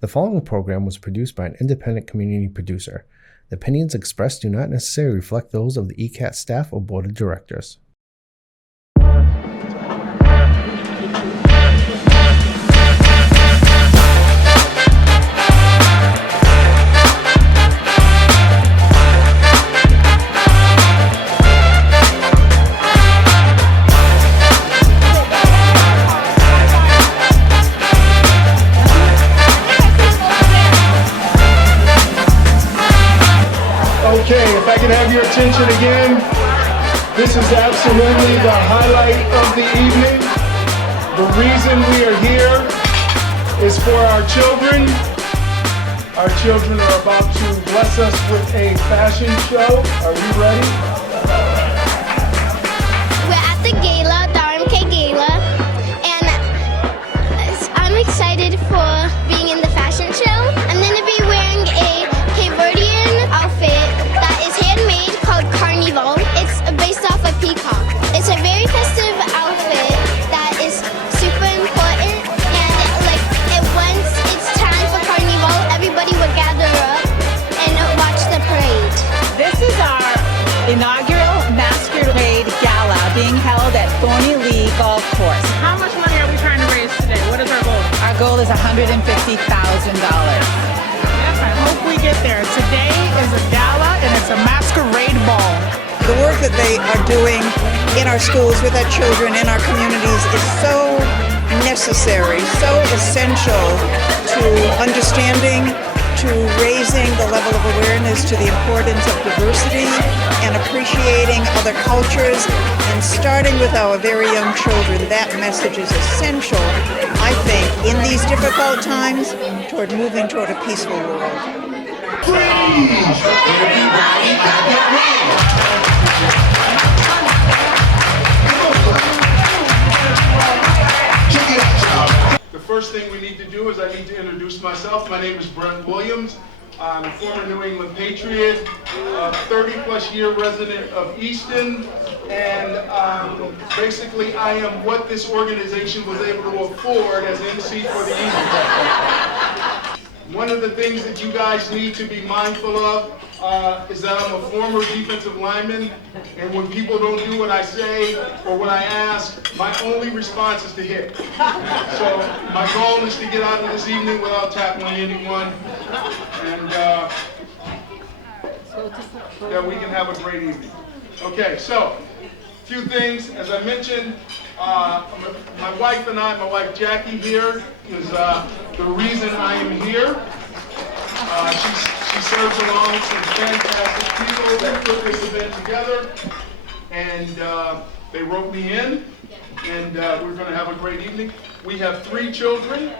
The following program was produced by an independent community producer. The opinions expressed do not necessarily reflect those of the ECAT staff or board of directors. Okay, if I can have your attention again, this is absolutely the highlight of the evening. The reason we are here is for our children. Our children are about to bless us with a fashion show. Are we ready? We're at the gala, the RMK Gala, and I'm excited for being in the fashion show. I'm going to be wearing a Cape Verdean outfit that is handmade called Carnival. It's based off a peacock. It's a very festive outfit that is super important, and once it's time for Carnival, everybody will gather up and watch the parade. This is our inaugural Masquerade Gala being held at Thorny Golf Course. How much money are we trying to raise today? What is our goal? Our goal is $150,000. I hope we get there. Today is a gala and it's a masquerade ball. The work that they are doing in our schools with our children, in our communities, is so necessary, so essential to understanding, to raising the level of awareness to the importance of diversity and appreciating other cultures, and starting with our very young children. That message is essential, I think, in these difficult times toward moving toward a peaceful world. Freeze! Everybody clap your hands! The first thing we need to do is I need to introduce myself. My name is Brent Williams. I'm a former New England Patriot, a 30-plus year resident of Easton, and basically I am what this organization was able to afford as MC for the evening. One of the things that you guys need to be mindful of is that I'm a former defensive lineman, and when people don't do what I say or what I ask, my only response is to hit. So my goal is to get out of this evening without tackling anyone, and that we can have a great evening. Okay, so a few things. As I mentioned, my wife and I, my wife Jackie here, is the reason I am here. She serves along with some fantastic people that put this event together, and they wrote me in, and we're going to have a great evening. We have 3 children.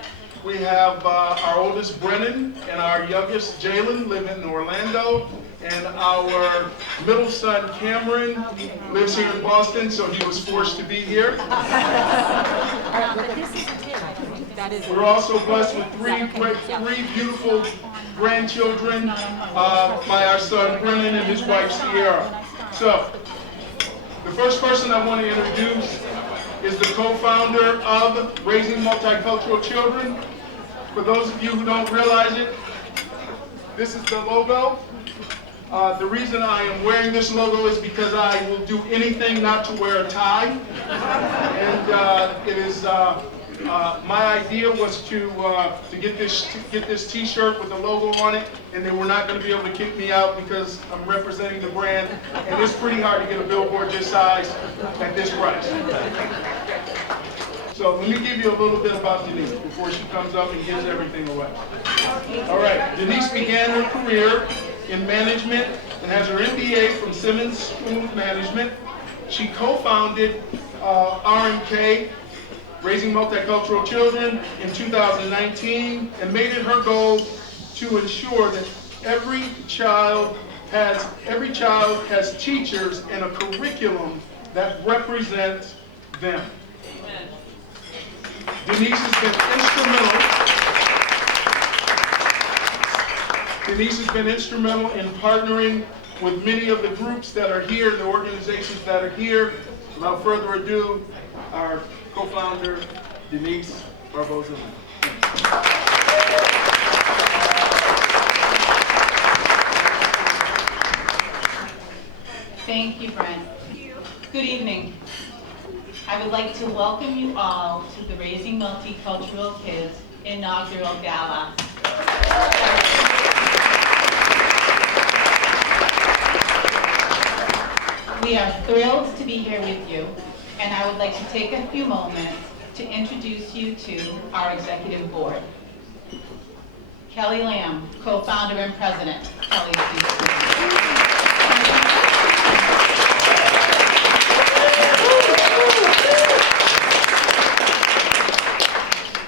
We have our oldest Brennan and our youngest Jalen live in Orlando, and our middle son Cameron lives here in Boston, so he was forced to be here. We're also blessed with 3 beautiful grandchildren by our son Brennan and his wife Sierra. So, the first person I want to introduce is the co-founder of Raising Multicultural Children. For those of you who don't realize it, this is the logo. The reason I am wearing this logo is because I will do anything not to wear a tie. And it is my idea was to get this T-shirt with the logo on it, and they were not going to be able to kick me out because I'm representing the brand, and it's pretty hard to get a billboard this size at this price. So let me give you a little bit about Denise before she comes up and gives everything away. All right, Denise began her career in management and has her MBA from Simmons School of Management. She co-founded RMK, Raising Multicultural Children, in 2019, and made it her goal to ensure that every child has teachers and a curriculum that represents them. Denise has been instrumental in partnering with many of the groups that are here, the organizations that are here. Without further ado, our co-founder, Denise Barbosa. Thank you, Brent. Good evening. I would like to welcome you all to the Raising Multicultural Kids Inaugural Gala. We are thrilled to be here with you, and I would like to take a few moments to introduce you to our executive board. Kelly Lamb, co-founder and president. Kelly, please.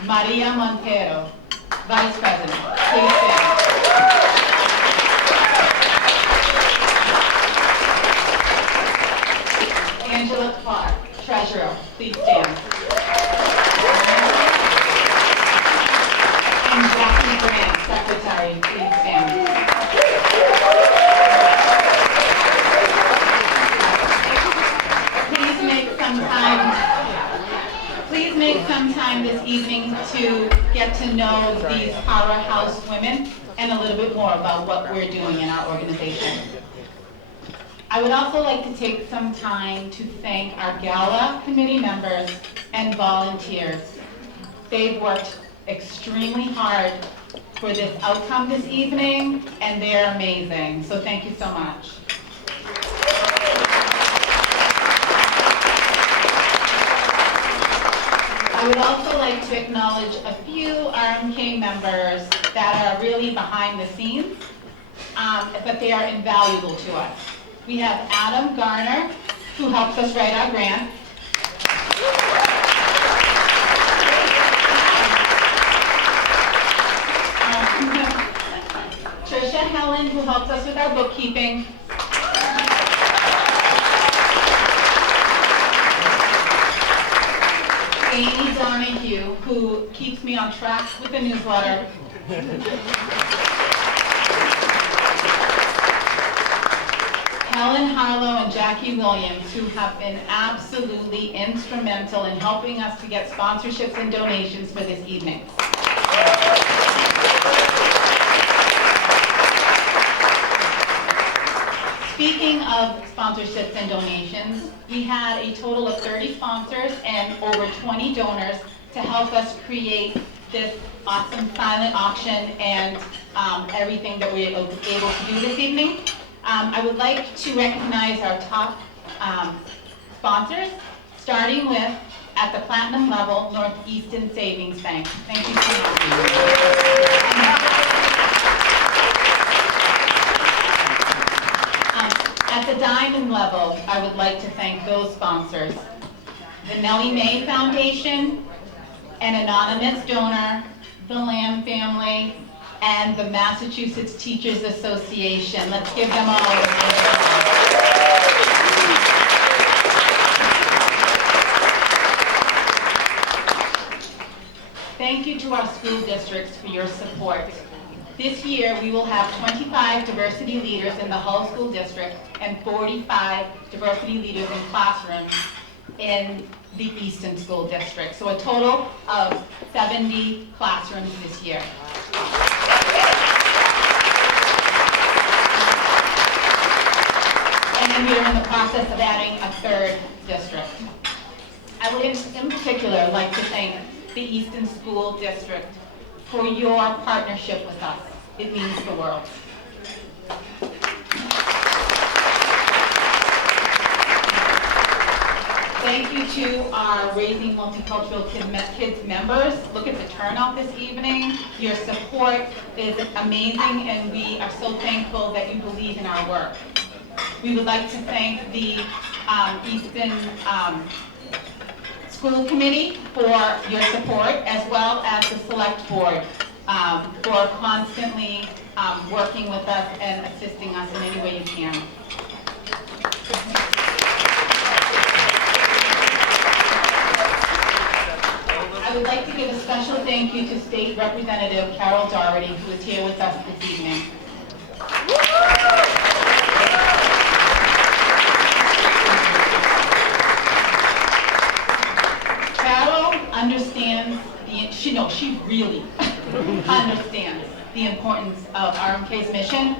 Maria Montero, vice president. Please stand. Angela Clark, treasurer. Please stand. And Jackie Brent, secretary. Please stand. Please make some time this evening to get to know these powerhouse women and a little bit more about what we're doing in our organization. I would also like to take some time to thank our gala committee members and volunteers. They've worked extremely hard for this outcome this evening, and they're amazing. So thank you so much. I would also like to acknowledge a few RMK members that are really behind the scenes, but they are invaluable to us. We have Adam Garner, who helps us write our grant. Trisha Helen, who helps us with our bookkeeping. Amy Donahue, who keeps me on track with the newsletter. Helen Harlow and Jackie Williams, who have been absolutely instrumental in helping us to get sponsorships and donations for this evening. Speaking of sponsorships and donations, we had a total of 30 sponsors and over 20 donors to help us create this awesome silent auction and everything that we were able to do this evening. I would like to recognize our top sponsors, starting with, at the platinum level, Northeastern Savings Bank. Thank you so much. At the diamond level, I would like to thank those sponsors: the Nellie Mae Foundation, an anonymous donor, the Lamb family, and the Massachusetts Teachers Association. Let's give them all a round of applause. Thank you to our school districts for your support. This year, we will have 25 diversity leaders in the Hull School District and 45 diversity leaders in classrooms in the Easton School District. So a total of 70 classrooms this year. And we are in the process of adding a third district. I would in particular like to thank the Easton School District for your partnership with us. It means the world. Thank you to our Raising Multicultural Kids members. Look at the turnout this evening. Your support is amazing, and we are so thankful that you believe in our work. We would like to thank the Easton School Committee for your support, as well as the Select Board for constantly working with us and assisting us in any way you can. I would like to give a special thank you to State Representative Carol Doherty, who is here with us this evening. Carol understands she really understands the importance of RMK's mission,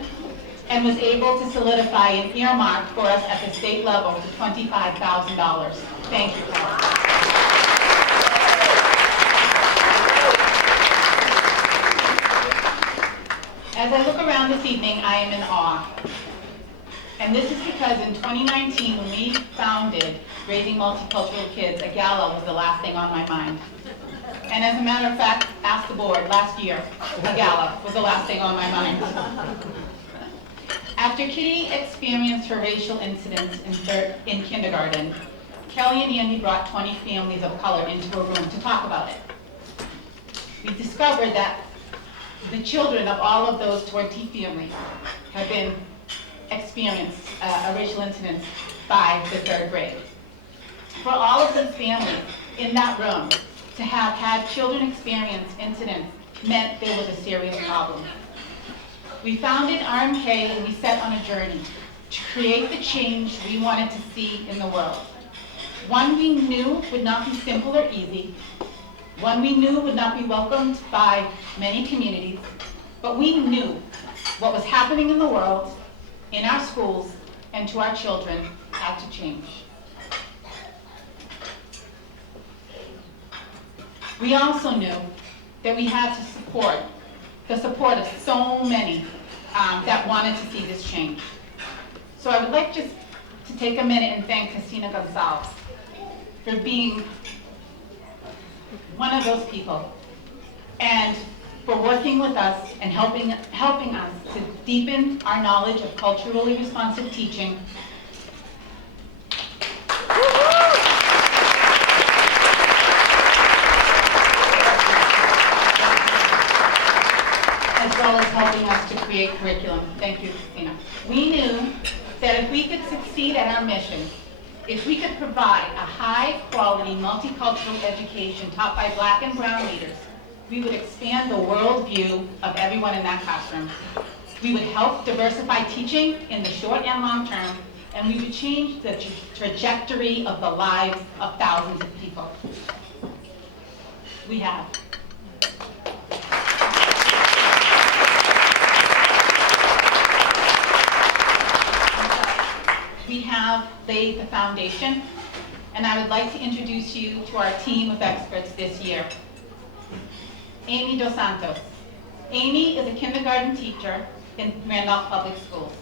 and was able to solidify an earmark for us at the state level for $25,000. Thank you, Carol. As I look around this evening, I am in awe. And this is because in 2019, when we founded Raising Multicultural Kids, a gala was the last thing on my mind. And as a matter of fact, ask the board, last year, a gala was the last thing on my mind. After Kitty experienced her racial incidents in kindergarten, Kelly and Andy brought 20 families of color into a room to talk about it. We discovered that the children of all of those 20 families have been experienced a racial incident by the 3rd grade. For all of those families in that room to have had children experience incidents meant there was a serious problem. We founded RMK and we set on a journey to create the change we wanted to see in the world. One we knew would not be simple or easy, one we knew would not be welcomed by many communities, but we knew what was happening in the world, in our schools, and to our children had to change. We also knew that we had to support the support of so many that wanted to see this change. So I would like just to take a minute and thank Kessena Goncalves for being one of those people and for working with us and helping us to deepen our knowledge of culturally responsive teaching. As well as helping us to create curriculum. Thank you, Christina. We knew that if we could succeed at our mission, if we could provide a high-quality multicultural education taught by Black and brown leaders, we would expand the worldview of everyone in that classroom. We would help diversify teaching in the short and long term, and we would change the trajectory of the lives of thousands of people. We have. We have laid the foundation, and I would like to introduce you to our team of experts this year. Amy Dos Santos. Amy is a kindergarten teacher in Randolph Public Schools.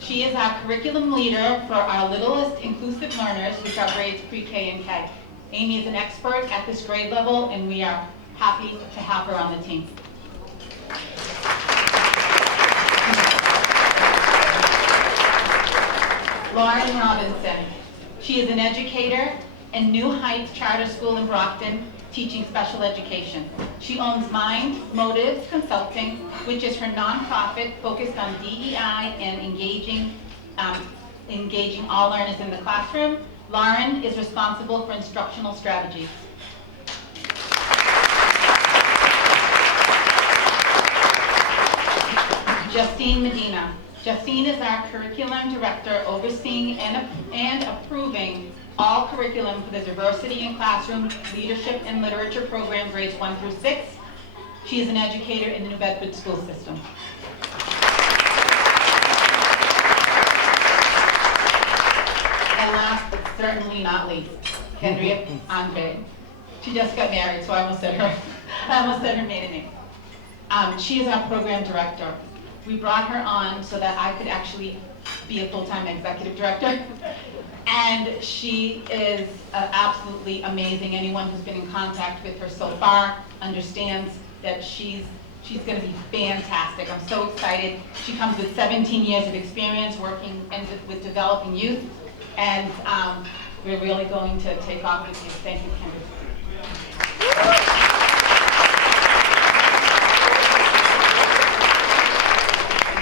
She is our curriculum leader for our littlest inclusive learners, which are grades pre-K and K. Amy is an expert at this grade level, and we are happy to have her on the team. Lauren Robinson. She is an educator in New Heights Charter School in Brockton, teaching special education. She owns Mind Motives Consulting, which is her nonprofit focused on DEI and engaging all learners in the classroom. Lauren is responsible for instructional strategies. Justine Medina. Justine is our curriculum director overseeing and approving all curriculum for the diversity in classroom, leadership, and literature program grades 1 through 6. She is an educator in the New Bedford school system. And last but certainly not least, Kendria Andre. She just got married, so I almost said her maiden name. She is our program director. We brought her on so that I could actually be a full-time executive director. And she is absolutely amazing. Anyone who's been in contact with her so far understands that she's going to be fantastic. I'm so excited. She comes with 17 years of experience working with developing youth. And we're really going to take off with you. Thank you, Kendra.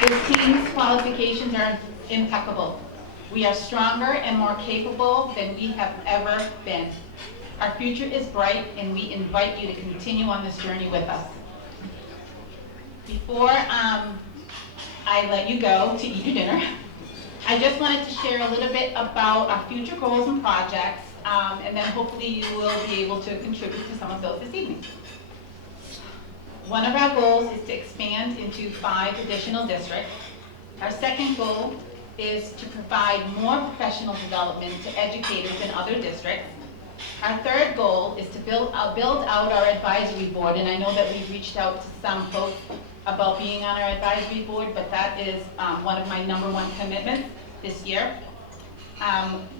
This team's qualifications are impeccable. We are stronger and more capable than we have ever been. Our future is bright, and we invite you to continue on this journey with us. Before I let you go to eat your dinner, I just wanted to share a little bit about our future goals and projects, and then hopefully you will be able to contribute to some of those this evening. One of our goals is to expand into 5 additional districts. Our second goal is to provide more professional development to educators in other districts. Our third goal is to build out our advisory board, and I know that we've reached out to some folks about being on our advisory board, but that is one of my #1 commitments this year.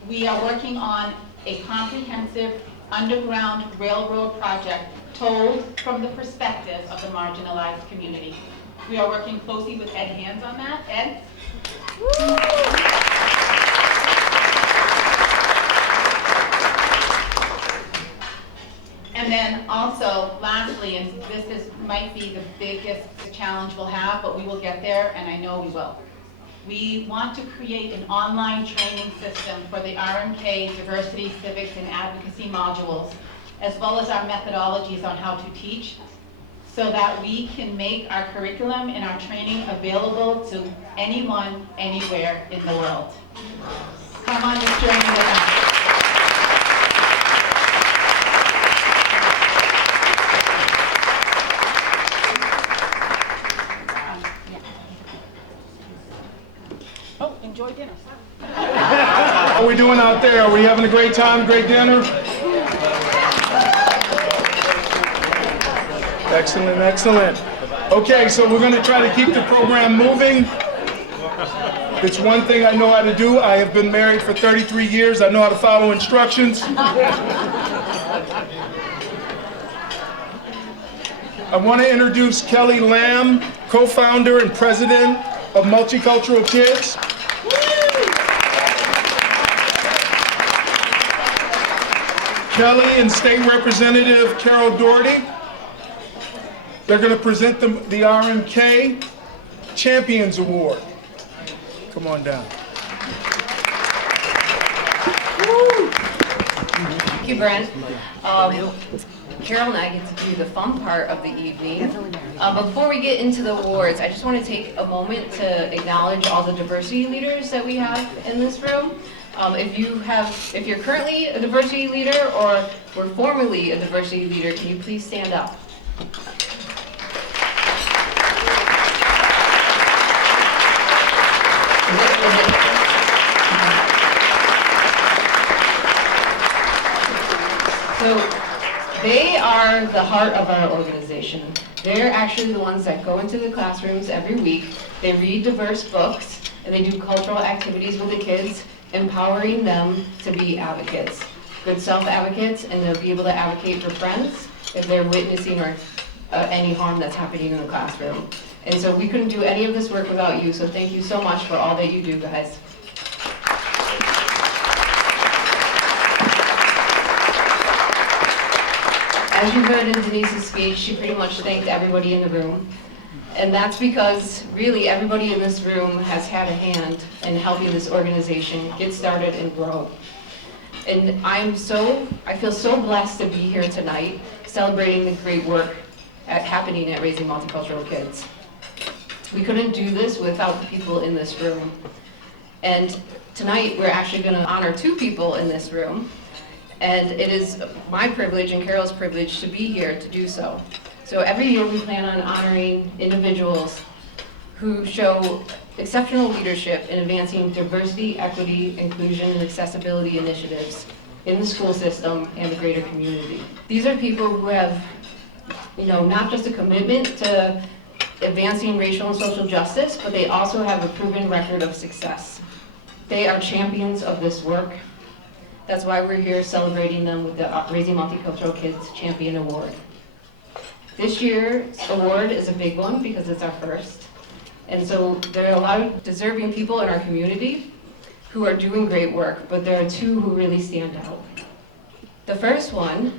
We are working on a comprehensive underground railroad project told from the perspective of the marginalized community. We are working closely with Ed Hands on that. Ed? And then also, lastly, and might be the biggest challenge we'll have, but we will get there, and I know we will. We want to create an online training system for the RMK Diversity, Civics, and Advocacy modules, as well as our methodologies on how to teach, so that we can make our curriculum and our training available to anyone, anywhere in the world. Come on this journey with us. Oh, enjoy dinner. How are we doing out there? Are we having a great time, great dinner? Excellent, excellent. Okay, so we're going to try to keep the program moving. It's one thing I know how to do. I have been married for 33 years. I know how to follow instructions. I want to introduce Kelly Lamb, co-founder and president of Multicultural Kids. Kelly and State Representative Carol Doherty. They're going to present the RMK Champions Award. Come on down. Thank you, Brent. Carol and I get to do the fun part of the evening. Before we get into the awards, I just want to take a moment to acknowledge all the diversity leaders that we have in this room. If you're currently a diversity leader or were formerly a diversity leader, can you please stand up? So they are the heart of our organization. They're actually the ones that go into the classrooms every week. They read diverse books and they do cultural activities with the kids, empowering them to be advocates, good self-advocates, and they'll be able to advocate for friends if they're witnessing or any harm that's happening in the classroom. And so we couldn't do any of this work without you, so thank you so much for all that you do, guys. As you heard in Denise's speech, she pretty much thanked everybody in the room. And that's because really everybody in this room has had a hand in helping this organization get started and grow. And I feel so blessed to be here tonight celebrating the great work happening at Raising Multicultural Kids. We couldn't do this without the people in this room. And tonight we're actually going to honor 2 people in this room. And it is my privilege and Carol's privilege to be here to do so. So every year we plan on honoring individuals who show exceptional leadership in advancing diversity, equity, inclusion, and accessibility initiatives in the school system and the greater community. These are people who have, not just a commitment to advancing racial and social justice, but they also have a proven record of success. They are champions of this work. That's why we're here celebrating them with the Raising Multicultural Kids Champion Award. This year's award is a big one because it's our first. And so there are a lot of deserving people in our community who are doing great work, but there are 2 who really stand out. The first one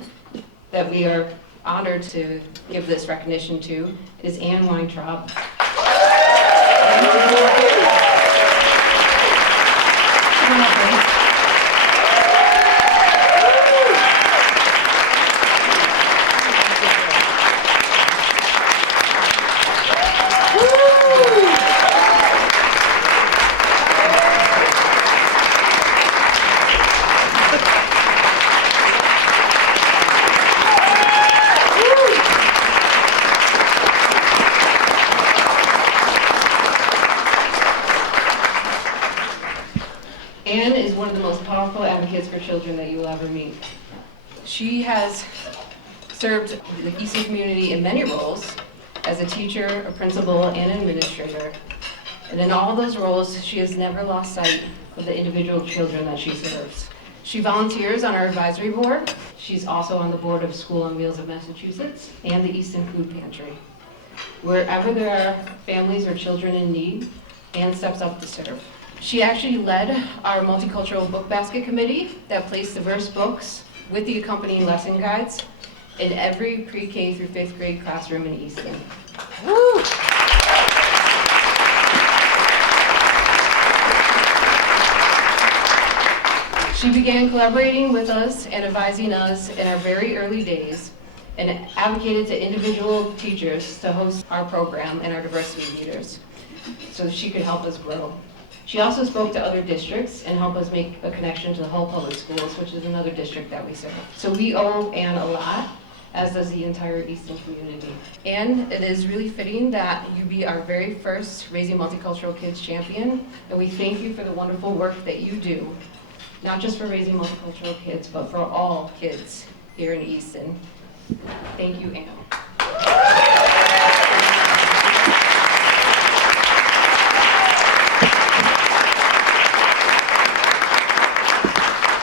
that we are honored to give this recognition to is Weintrob. Anne is one of the most powerful advocates for children that you will ever meet. She has served the Eastern community in many roles as a teacher, a principal, and an administrator. And in all those roles, she has never lost sight of the individual children that she serves. She volunteers on our advisory board. She's also on the board of School on Wheels of Massachusetts and the Easton Food Pantry. Wherever there are families or children in need, Anne steps up to serve. She actually led our multicultural book basket committee that placed diverse books with the accompanying lesson guides in every pre-K through 5th grade classroom in Easton. Woo! She began collaborating with us and advising us in our very early days and advocated to individual teachers to host our program and our diversity leaders so that she could help us grow. She also spoke to other districts and helped us make a connection to the Hull Public Schools, which is another district that we serve. So we owe Anne a lot, as does the entire Easton community. And it is really fitting that you be our very first Raising Multicultural Kids champion, and we thank you for the wonderful work that you do, not just for raising multicultural kids, but for all kids here in Easton. Thank you, Anne.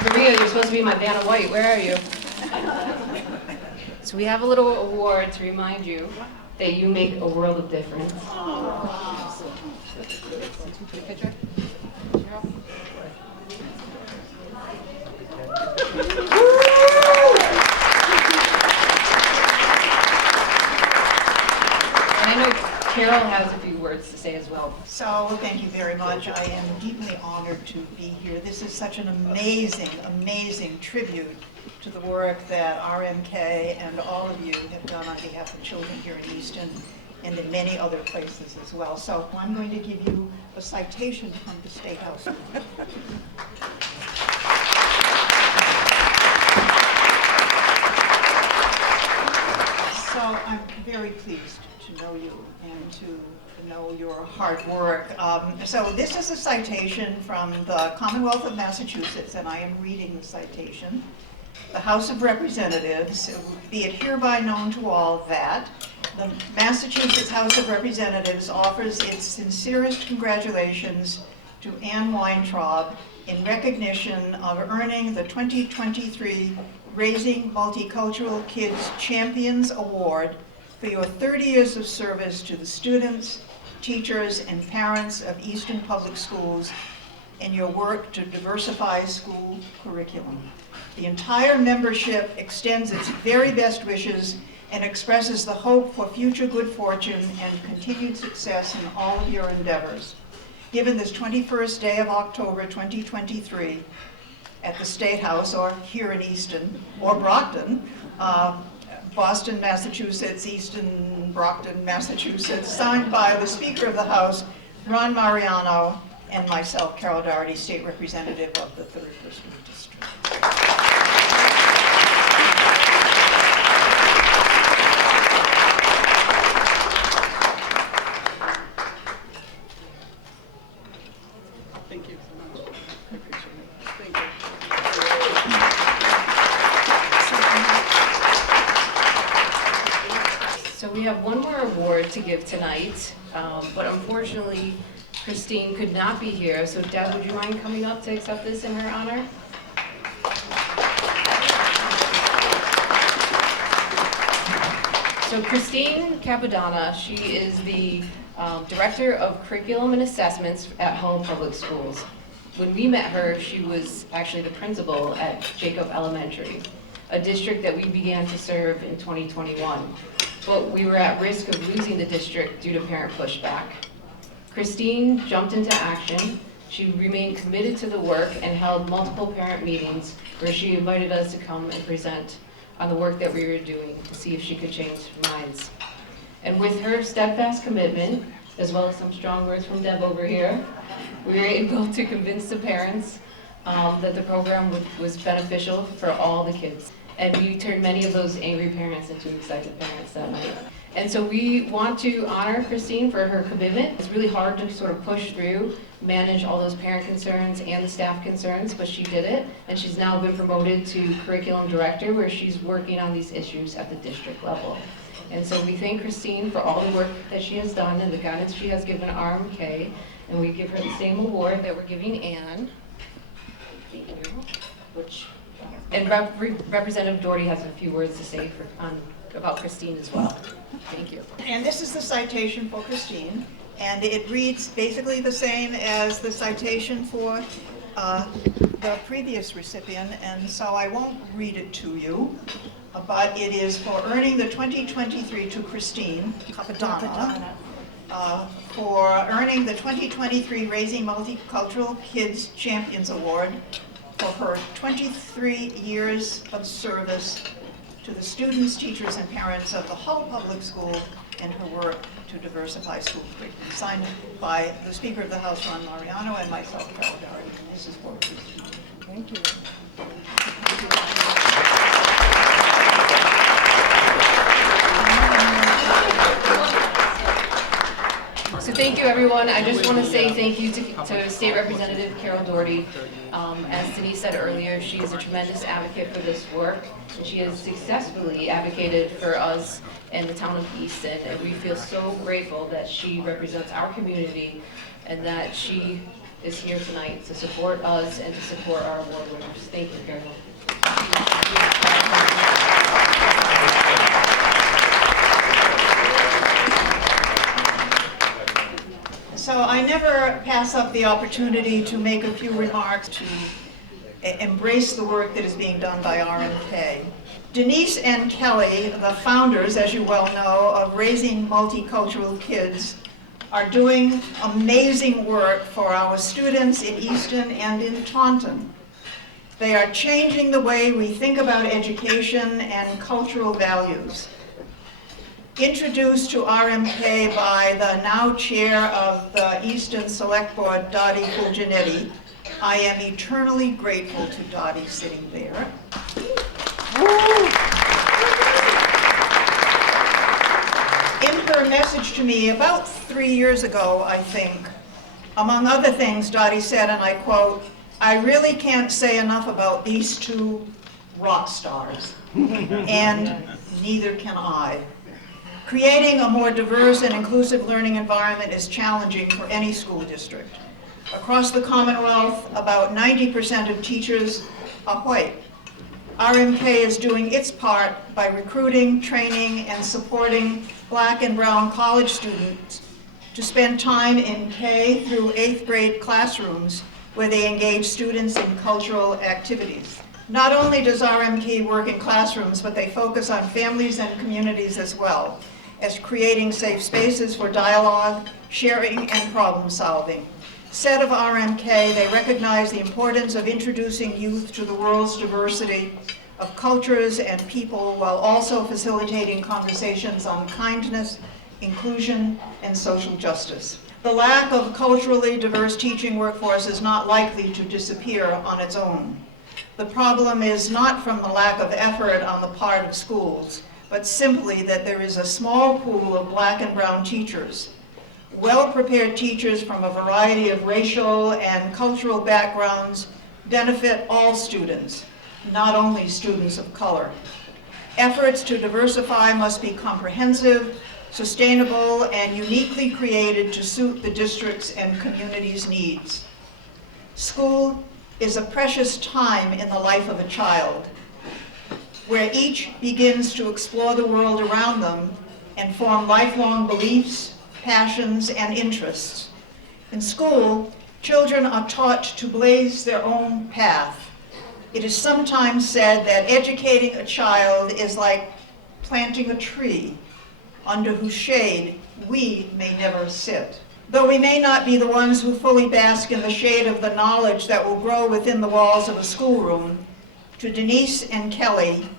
Maria, you're supposed to be my Vanna White. Where are you? So we have a little award to remind you that you make a world of difference. Picture? And I know Carol has a few words to say as well. So, thank you very much. I am deeply honored to be here. This is such an amazing, amazing tribute to the work that RMK and all of you have done on behalf of children here in Easton and in many other places as well. So I'm going to give you a citation from the State House. So I'm very pleased to know you and to know your hard work. So this is a citation from the Commonwealth of Massachusetts, and I am reading the citation. The House of Representatives, be it hereby known to all that the Massachusetts House of Representatives offers its sincerest congratulations to Anne Weintrob in recognition of earning the 2023 Raising Multicultural Kids Champions Award for your 30 years of service to the students, teachers, and parents of Easton Public Schools and your work to diversify school curriculum. The entire membership extends its very best wishes and expresses the hope for future good fortune and continued success in all of your endeavors. Given this 21st day of October 2023 at the State House, or here in Easton, or Brockton, Boston, Massachusetts, Easton, Brockton, Massachusetts, signed by the Speaker of the House, Ron Mariano, and myself, Carol Doherty, State Representative of the 3rd District. Thank you so much. I appreciate it. Thank you. So we have one more award to give tonight, but unfortunately, Christine could not be here. So Deb, would you mind coming up to accept this in her honor? So Christine Cappadona, she is the Director of Curriculum and Assessments at Hull Public Schools. When we met her, she was actually the principal at Jacob Elementary, a district that we began to serve in 2021. But we were at risk of losing the district due to parent pushback. Christine jumped into action. She remained committed to the work and held multiple parent meetings where she invited us to come and present on the work that we were doing to see if she could change minds. And with her steadfast commitment, as well as some strong words from Deb over here, we were able to convince the parents that the program was beneficial for all the kids. And we turned many of those angry parents into excited parents that night. And so we want to honor Christine for her commitment. It's really hard to sort of push through, manage all those parent concerns and the staff concerns, but she did it. And she's now been promoted to curriculum director, where she's working on these issues at the district level. And so we thank Christine for all the work that she has done and the guidance she has given RMK. And we give her the same award that we're giving Anne. And Representative Doherty has a few words to say about Christine as well. Thank you. And this is the citation for Christine, and it reads basically the same as the citation for the previous recipient, and so I won't read it to you, but it is for earning the 2023 to Christine Cappadona, for earning the 2023 Raising Multicultural Kids Champions Award for her 23 years of service to the students, teachers, and parents of the Hull Public School and her work to diversify school curriculum. Signed by the Speaker of the House, Ron Mariano, and myself, Carol Doherty. This is for Christine. Thank you. So thank you, everyone. I just want to say thank you to State Representative Carol Doherty. As Denise said earlier, she is a tremendous advocate for this work, and she has successfully advocated for us in the town of Easton, and we feel so grateful that she represents our community and that she is here tonight to support us and to support our award winners. Thank you, Carol. So I never pass up the opportunity to make a few remarks to embrace the work that is being done by RMK. Denise and Kelly, the founders, as you well know, of Raising Multicultural Kids, are doing amazing work for our students in Easton and in Taunton. They are changing the way we think about education and cultural values. Introduced to RMK by the now chair of the Easton Select Board, Dottie Fulginetti, I am eternally grateful to Dottie sitting there. In her message to me about 3 years ago, I think, among other things, Dottie said, and I quote, "I really can't say enough about these two rock stars, and neither can I. Creating a more diverse and inclusive learning environment is challenging for any school district. Across the Commonwealth, about 90% of teachers are white. RMK is doing its part by recruiting, training, and supporting Black and brown college students to spend time in K through 8th grade classrooms where they engage students in cultural activities. Not only does RMK work in classrooms, but they focus on families and communities as well, as creating safe spaces for dialogue, sharing, and problem solving. Said of RMK, they recognize the importance of introducing youth to the world's diversity of cultures and people while also facilitating conversations on kindness, inclusion, and social justice. The lack of culturally diverse teaching workforce is not likely to disappear on its own. The problem is not from the lack of effort on the part of schools, but simply that there is a small pool of Black and brown teachers. Well-prepared teachers from a variety of racial and cultural backgrounds benefit all students, not only students of color. Efforts to diversify must be comprehensive, sustainable, and uniquely created to suit the district's and community's needs. School is a precious time in the life of a child, where each begins to explore the world around them and form lifelong beliefs, passions, and interests. In school, children are taught to blaze their own path. It is sometimes said that educating a child is like planting a tree under whose shade we may never sit. Though we may not be the ones who fully bask in the shade of the knowledge that will grow within the walls of a schoolroom, to Denise and Kelly,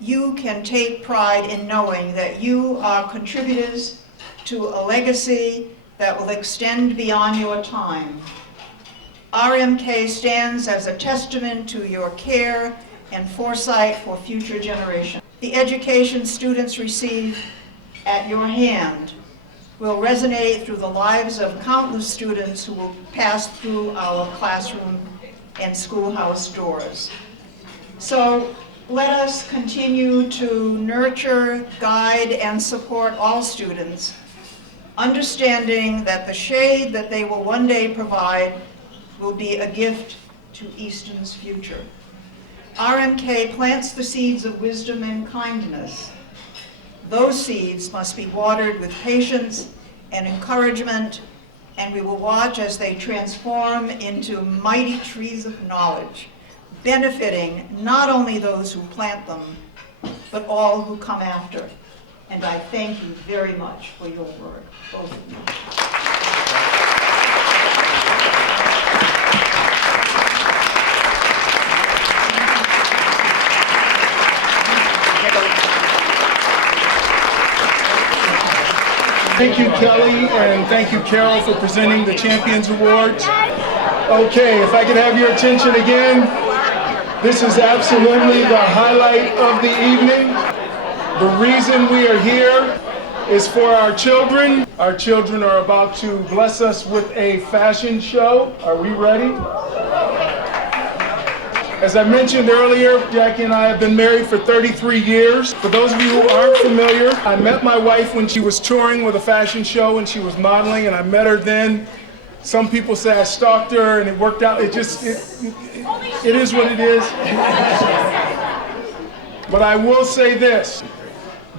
you can take pride in knowing that you are contributors to a legacy that will extend beyond your time. RMK stands as a testament to your care and foresight for future generations. The education students receive at your hand will resonate through the lives of countless students who will pass through our classroom and schoolhouse doors. So let us continue to nurture, guide, and support all students, understanding that the shade that they will one day provide will be a gift to Easton's future. RMK plants the seeds of wisdom and kindness. Those seeds must be watered with patience and encouragement, and we will watch as they transform into mighty trees of knowledge, benefiting not only those who plant them, but all who come after. And I thank you very much for your work, both of you. Thank you, Kelly, and thank you, Carol, for presenting the Champions Awards. Okay, if I could have your attention again, this is absolutely the highlight of the evening. The reason we are here is for our children. Our children are about to bless us with a fashion show. Are we ready? As I mentioned earlier, Jackie and I have been married for 33 years. For those of you who aren't familiar, I met my wife when she was touring with a fashion show and she was modeling, and I met her then. Some people say I stalked her and it worked out. It is what it is. But I will say this.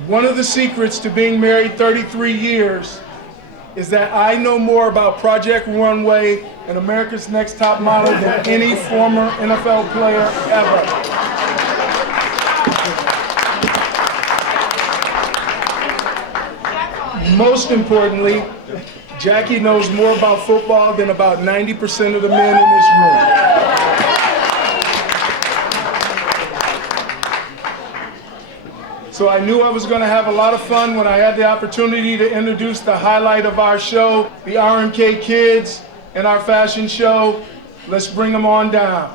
One of the secrets to being married 33 years is that I know more about Project Runway and America's Next Top Model than any former NFL player ever. Most importantly, Jackie knows more about football than about 90% of the men in this room. So I knew I was going to have a lot of fun when I had the opportunity to introduce the highlight of our show, the RMK Kids, and our fashion show. Let's bring them on down.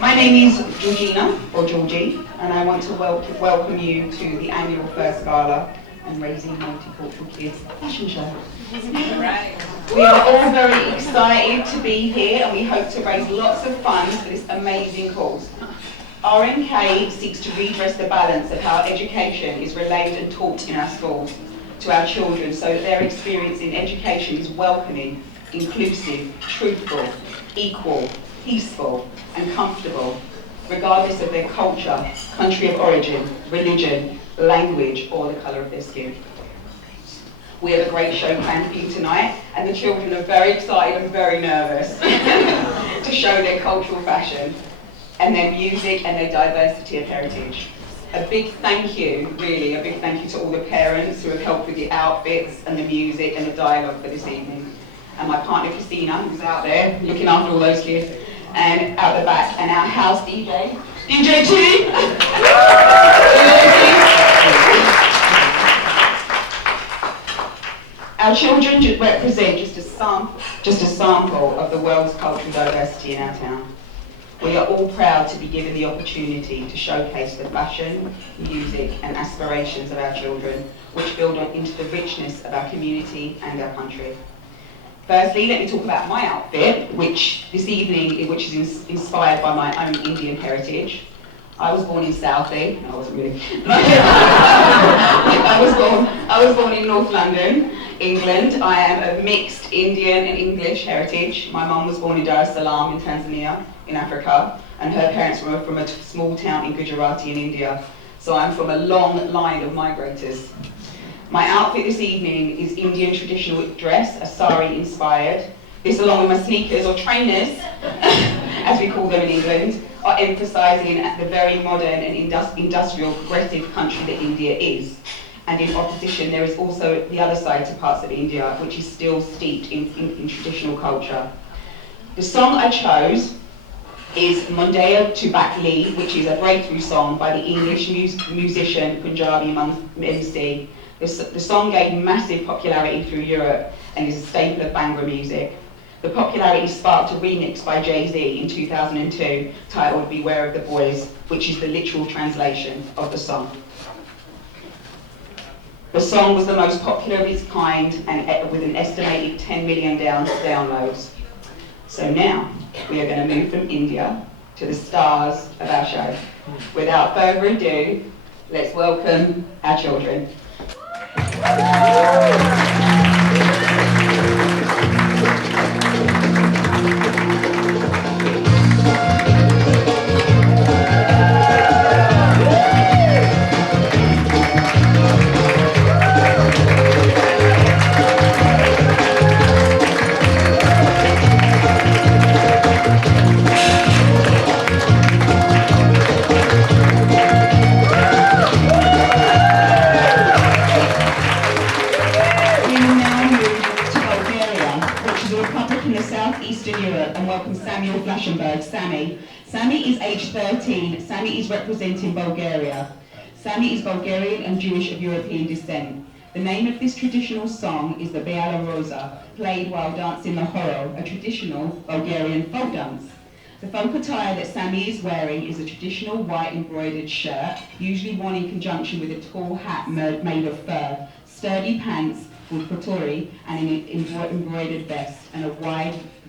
My name is Georgina, or Georgie, and I want to welcome you to the annual First Gala and Raising Multicultural Kids fashion show. We are all very excited to be here, and we hope to raise lots of funds for this amazing cause. RMK seeks to redress the balance of how education is relayed and taught in our schools to our children so that their experience in education is welcoming, inclusive, truthful, equal, peaceful, and comfortable, regardless of their culture, country of origin, religion, language, or the colour of their skin. We have a great show planned for you tonight, and the children are very excited and very nervous to show their cultural fashion and their music and their diversity of heritage. A big thank you, really, a big thank you to all the parents who have helped with the outfits and the music and the dialogue for this evening. And my partner Christina, who's out there looking after all those kids, and out the back, and our house DJ, DJ T. Our children represent just a sample of the world's cultural diversity in our town. We are all proud to be given the opportunity to showcase the fashion, music, and aspirations of our children, which build into the richness of our community and our country. Firstly, let me talk about my outfit, which is inspired by my own Indian heritage. I was born in Southie. No, I wasn't really. I was born in North London, England. I am of mixed Indian and English heritage. My mum was born in Dar es Salaam in Tanzania, in Africa, and her parents were from a small town in Gujarati in India. So I'm from a long line of migrators. My outfit this evening is Indian traditional dress, a sari inspired. This, along with my sneakers or trainers, as we call them in England, are emphasising the very modern and industrial progressive country that India is. And in opposition, there is also the other side to parts of India, which is still steeped in traditional culture. The song I chose is Mondeya to Bakli, which is a breakthrough song by the English musician Punjabi Emcee. The song gained massive popularity through Europe and is a staple of Bhangra music. The popularity sparked a remix by Jay-Z in 2002 titled Beware of the Boys, which is the literal translation of the song. The song was the most popular of its kind and with an estimated 10 million downloads. So now we are going to move from India to the stars of our show. Without further ado, let's welcome our children. Sammy is age 13. Sammy is representing Bulgaria. Sammy is Bulgarian and Jewish of European descent. The name of this traditional song is the Beala Rosa, played while dancing the horo, a traditional Bulgarian folk dance. The folk attire that Sammy is wearing is a traditional white embroidered shirt, usually worn in conjunction with a tall hat made of fur, sturdy pants called kotori, and an embroidered vest, and a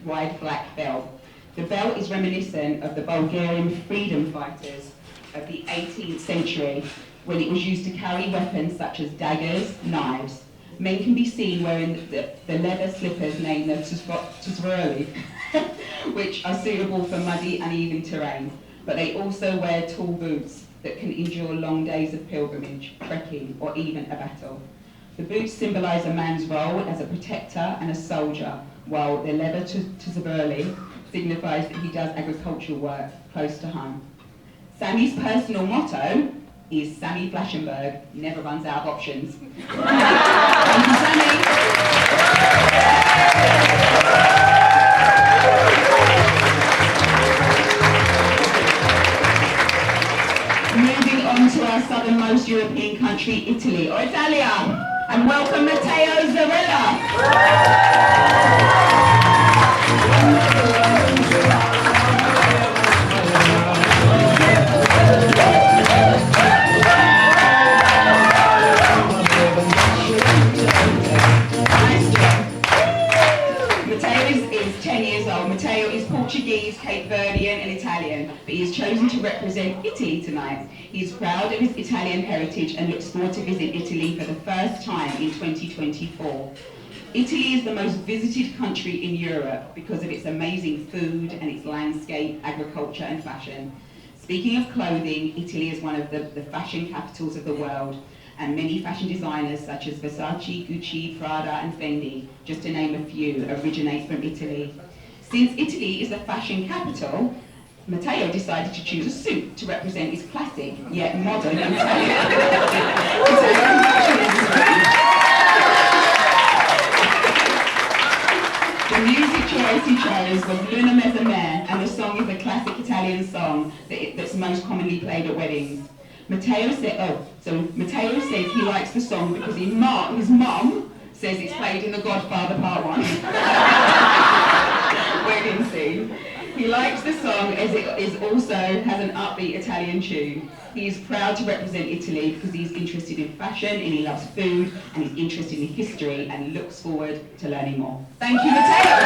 wide black belt. The belt is reminiscent of the Bulgarian freedom fighters of the 18th century, when it was used to carry weapons such as daggers, knives. Men can be seen wearing the leather slippers named the tzvroli, which are suitable for muddy, uneven terrain, but they also wear tall boots that can endure long days of pilgrimage, trekking, or even a battle. The boots symbolise a man's role as a protector and a soldier, while the leather tzvroli signifies that he does agricultural work close to home. Sammy's personal motto is Sammy Flashenberg never runs out of options. Thank you, Sammy. Moving on to our southernmost European country, Italy, or Italia, and welcome Matteo Zarella. Mateo is Portuguese, Cape Verdean and Italian, but he has chosen to represent Italy tonight. He is proud of his Italian heritage and looks forward to visit Italy for the first time in 2024. Italy is the most visited country in Europe because of its amazing food and its landscape, agriculture and fashion. Speaking of clothing, Italy is one of the fashion capitals of the world, and many fashion designers such as Versace, Gucci, Prada and Fendi, just to name a few, originate from Italy. Since Italy is the fashion capital, Matteo decided to choose a suit to represent his classic, yet modern Italian fashion industry. The music choice he chose was Luna Mezzamere, and the song is a classic Italian song that's most commonly played at weddings. Matteo says he likes the song because his mum says it's played in The Godfather Part 1. Wedding scene. He likes the song as it also has an upbeat Italian tune. He is proud to represent Italy because he's interested in fashion and he loves food and he's interested in history and looks forward to learning more. Thank you, Matteo.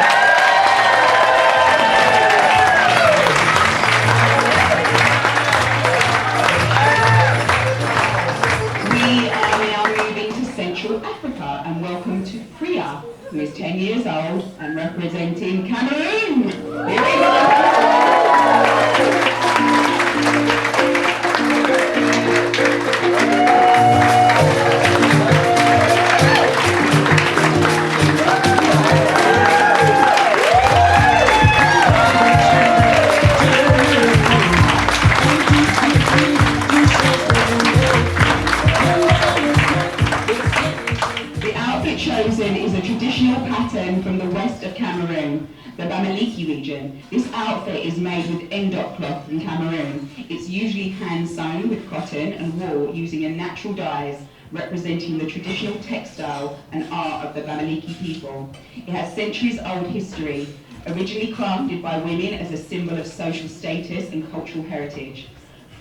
We are now moving to Central Africa and welcome to Priya, who is 10 years old and representing Cameroon. Here we go. Bamileke region. This outfit is made with endot cloth from Cameroon. It's usually hand sewn with cotton and wool using a natural dyes representing the traditional textile and art of the Bamileke people. It has centuries-old history, originally crafted by women as a symbol of social status and cultural heritage.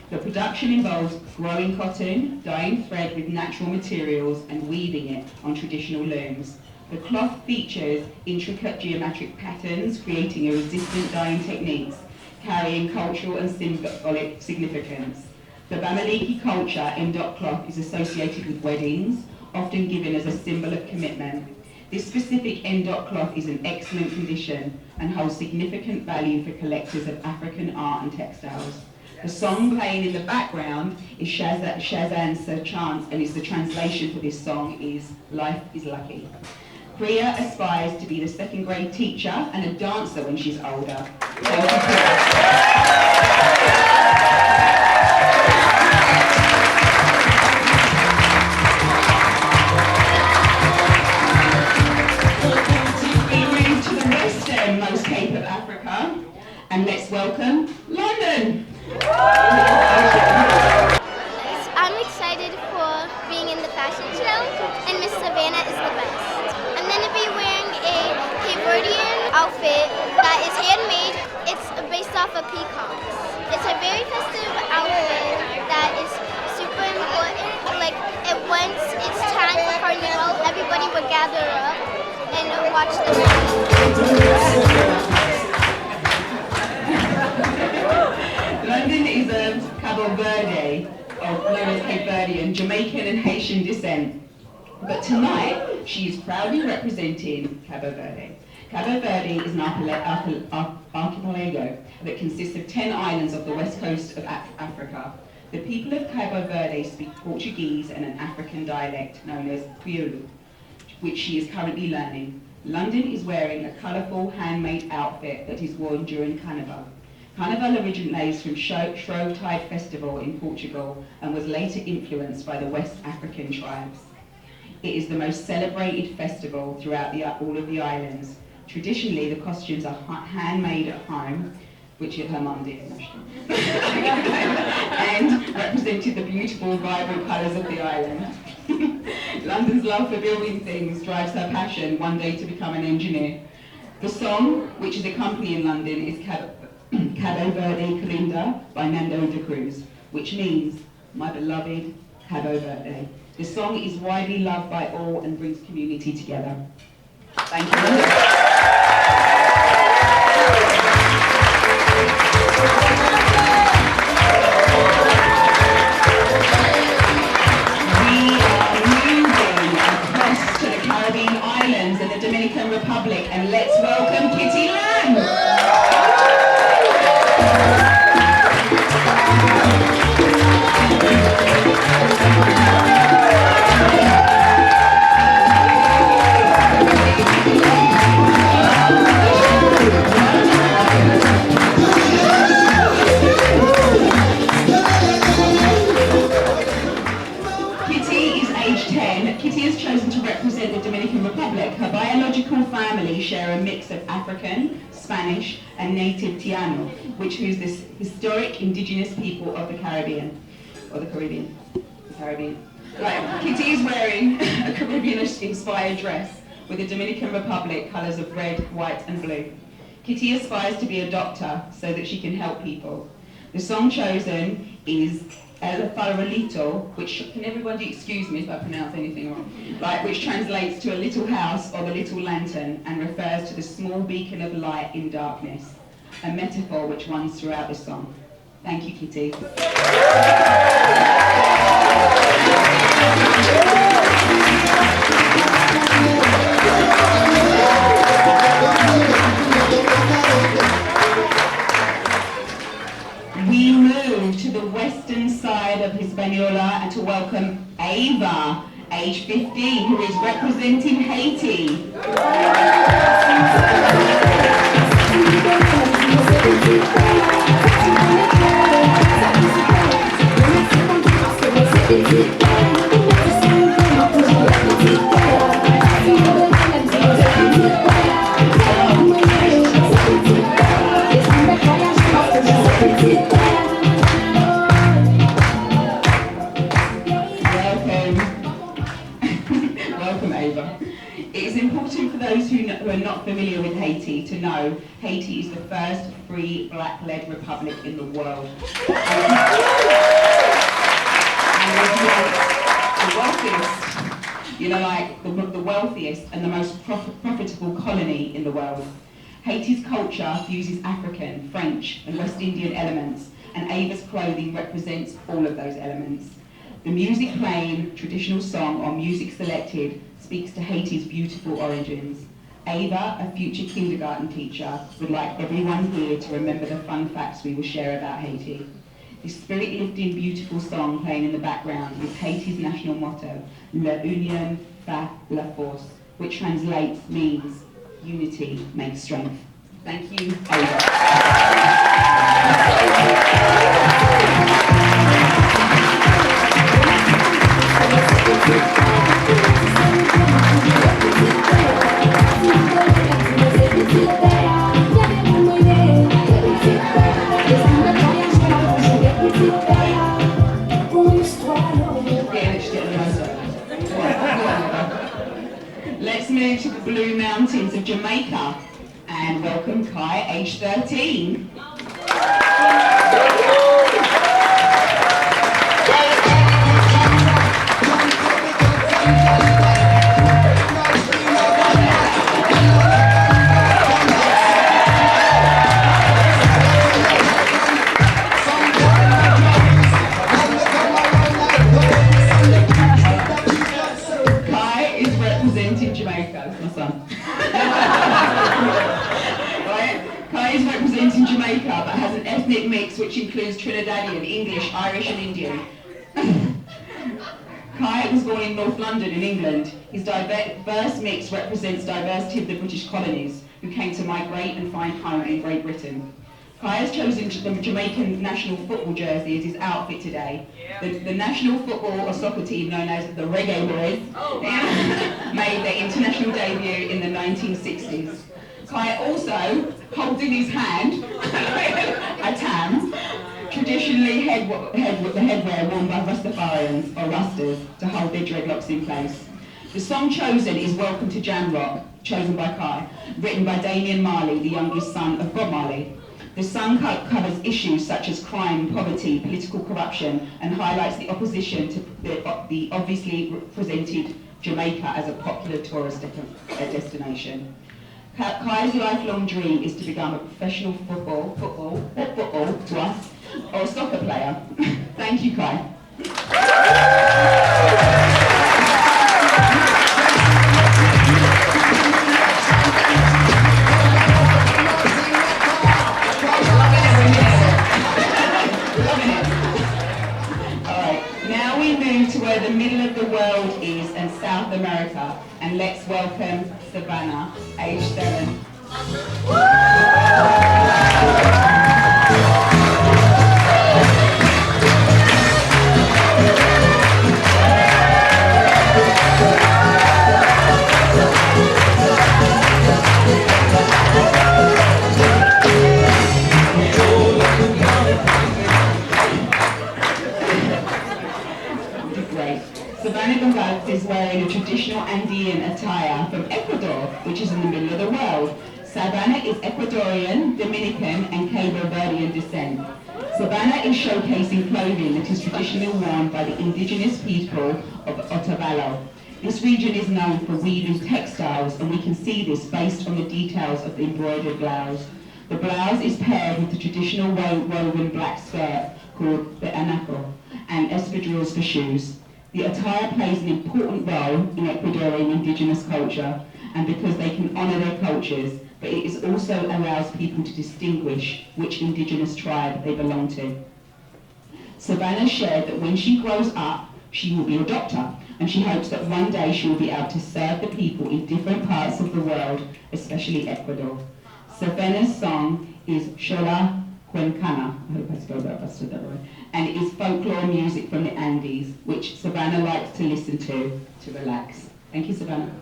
The production involves growing cotton, dyeing thread with natural materials and weaving it on traditional looms. The cloth features intricate geometric patterns, creating a resistant dyeing techniques, carrying cultural and symbolic significance. The Bamileke culture in dot cloth is associated with weddings, often given as a symbol of commitment. This specific endot cloth is in excellent condition and holds significant value for collectors of African art and textiles. The song playing in the background is Shazan's chant, and the translation for this song is "Life is Lucky." Priya aspires to be the second grade teacher and a dancer when she's older. Thank you, Priya. Cape of Africa, and let's welcome London. I'm excited for being in the fashion show, and Miss Savannah is the best. I'm going to be wearing a Cape Verdean outfit that is handmade. It's based off of peacocks. It's a very festive outfit that is super important. Like, once it's time for Carnival, everybody would gather up and watch the London is of Cabo Verde, or known as Cape Verdean, Jamaican and Haitian descent. But tonight, she is proudly representing Cabo Verde. Cabo Verde is an archipelago that consists of 10 islands off the west coast of Africa. The people of Cabo Verde speak Portuguese and an African dialect known as Crioulo, which she is currently learning. London is wearing a colourful handmade outfit that is worn during Carnival. Carnival originates from Shrovetide Festival in Portugal and was later influenced by the West African tribes. It is the most celebrated festival throughout all of the islands. Traditionally, the costumes are handmade at home, which her mum did, and represented the beautiful, vibrant colours of the island. London's love for building things drives her passion one day to become an engineer. The song, which is accompanying London, is Cabo Verde Calinda by Nando de Cruz, which means my beloved Cabo Verde. The song is widely loved by all and brings community together. Thank you. Caribbean islands and the Dominican Republic, and let's welcome Kitty-Dominican. Her biological family share a mix of African, Spanish, and native Tiano, which is this historic indigenous people of the Caribbean, or the Caribbean. Right, Kitty is wearing a Caribbean-inspired dress with the Dominican Republic colours of red, white, and blue. Kitty aspires to be a doctor so that she can help people. The song chosen is El Farolito, which, can everybody excuse me if I pronounce anything wrong, which translates to a little house or the little lantern and refers to the small beacon of light in darkness, a metaphor which runs throughout the song. Thank you, Kitty. We move to the western side of Hispaniola and to welcome Ava, age 15, who is representing Haiti. know, Haiti is the first free black-led republic in the world. And the wealthiest, you know, like the wealthiest and the most profitable colony in the world. Haiti's culture fuses African, French, and West Indian elements, and Ava's clothing represents all of those elements. The music playing, traditional song, or music selected speaks to Haiti's beautiful origins. Ava, a future kindergarten teacher, would like everyone here to remember the fun facts we will share about Haiti. The spirit-lifting, beautiful song playing in the background is Haiti's national motto, La Union fait la force, which means unity makes strength. Thank you, Ava. Let's move to the Blue Mountains of Jamaica and welcome Kai, age 13. Which includes Trinidadian, English, Irish and Indian. Kai was born in North London in England. His diverse mix represents diversity of the British colonies who came to migrate and find home in Great Britain. Kai has chosen the Jamaican national football jersey as his outfit today. The national football or soccer team known as the Reggae Boys made their international debut in the 1960s. Kai also holds in his hand a tam, traditionally the headwear worn by Rastafarians or Rastas to hold their dreadlocks in place. The song chosen is Welcome to Jam Rock, chosen by Kai, written by Damian Marley, the youngest son of Bob Marley. The song covers issues such as crime, poverty, political corruption, and highlights the opposition to the obviously represented Jamaica as a popular tourist destination. Kai's lifelong dream is to become a professional football to us, or a soccer player. Thank you, Kai. Now we move to where the middle of the world is and South America, and let's welcome Savannah, age 7. Savannah Goncalves is wearing a traditional Andean attire from Ecuador, which is in the middle of the world. Savannah is Ecuadorian, Dominican, and Capo Verdean descent. Savannah is showcasing clothing that is traditionally worn by the indigenous people of Otavalo. This region is known for weaving textiles, and we can see this based on the details of the embroidered blouse. The blouse is paired with the traditional woven black skirt called the anaco and espadrilles for shoes. The attire plays an important role in Ecuadorian indigenous culture, and because they can honour their cultures, but it also allows people to distinguish which indigenous tribe they belong to. Savannah shared that when she grows up, she will be a doctor, and she hopes that one day she will be able to serve the people in different parts of the world, especially Ecuador. Savannah's song is Shola Cuencana, I hope I spelled that right, and it is folklore music from the Andes, which Savannah likes to listen to relax. Thank you, Savannah.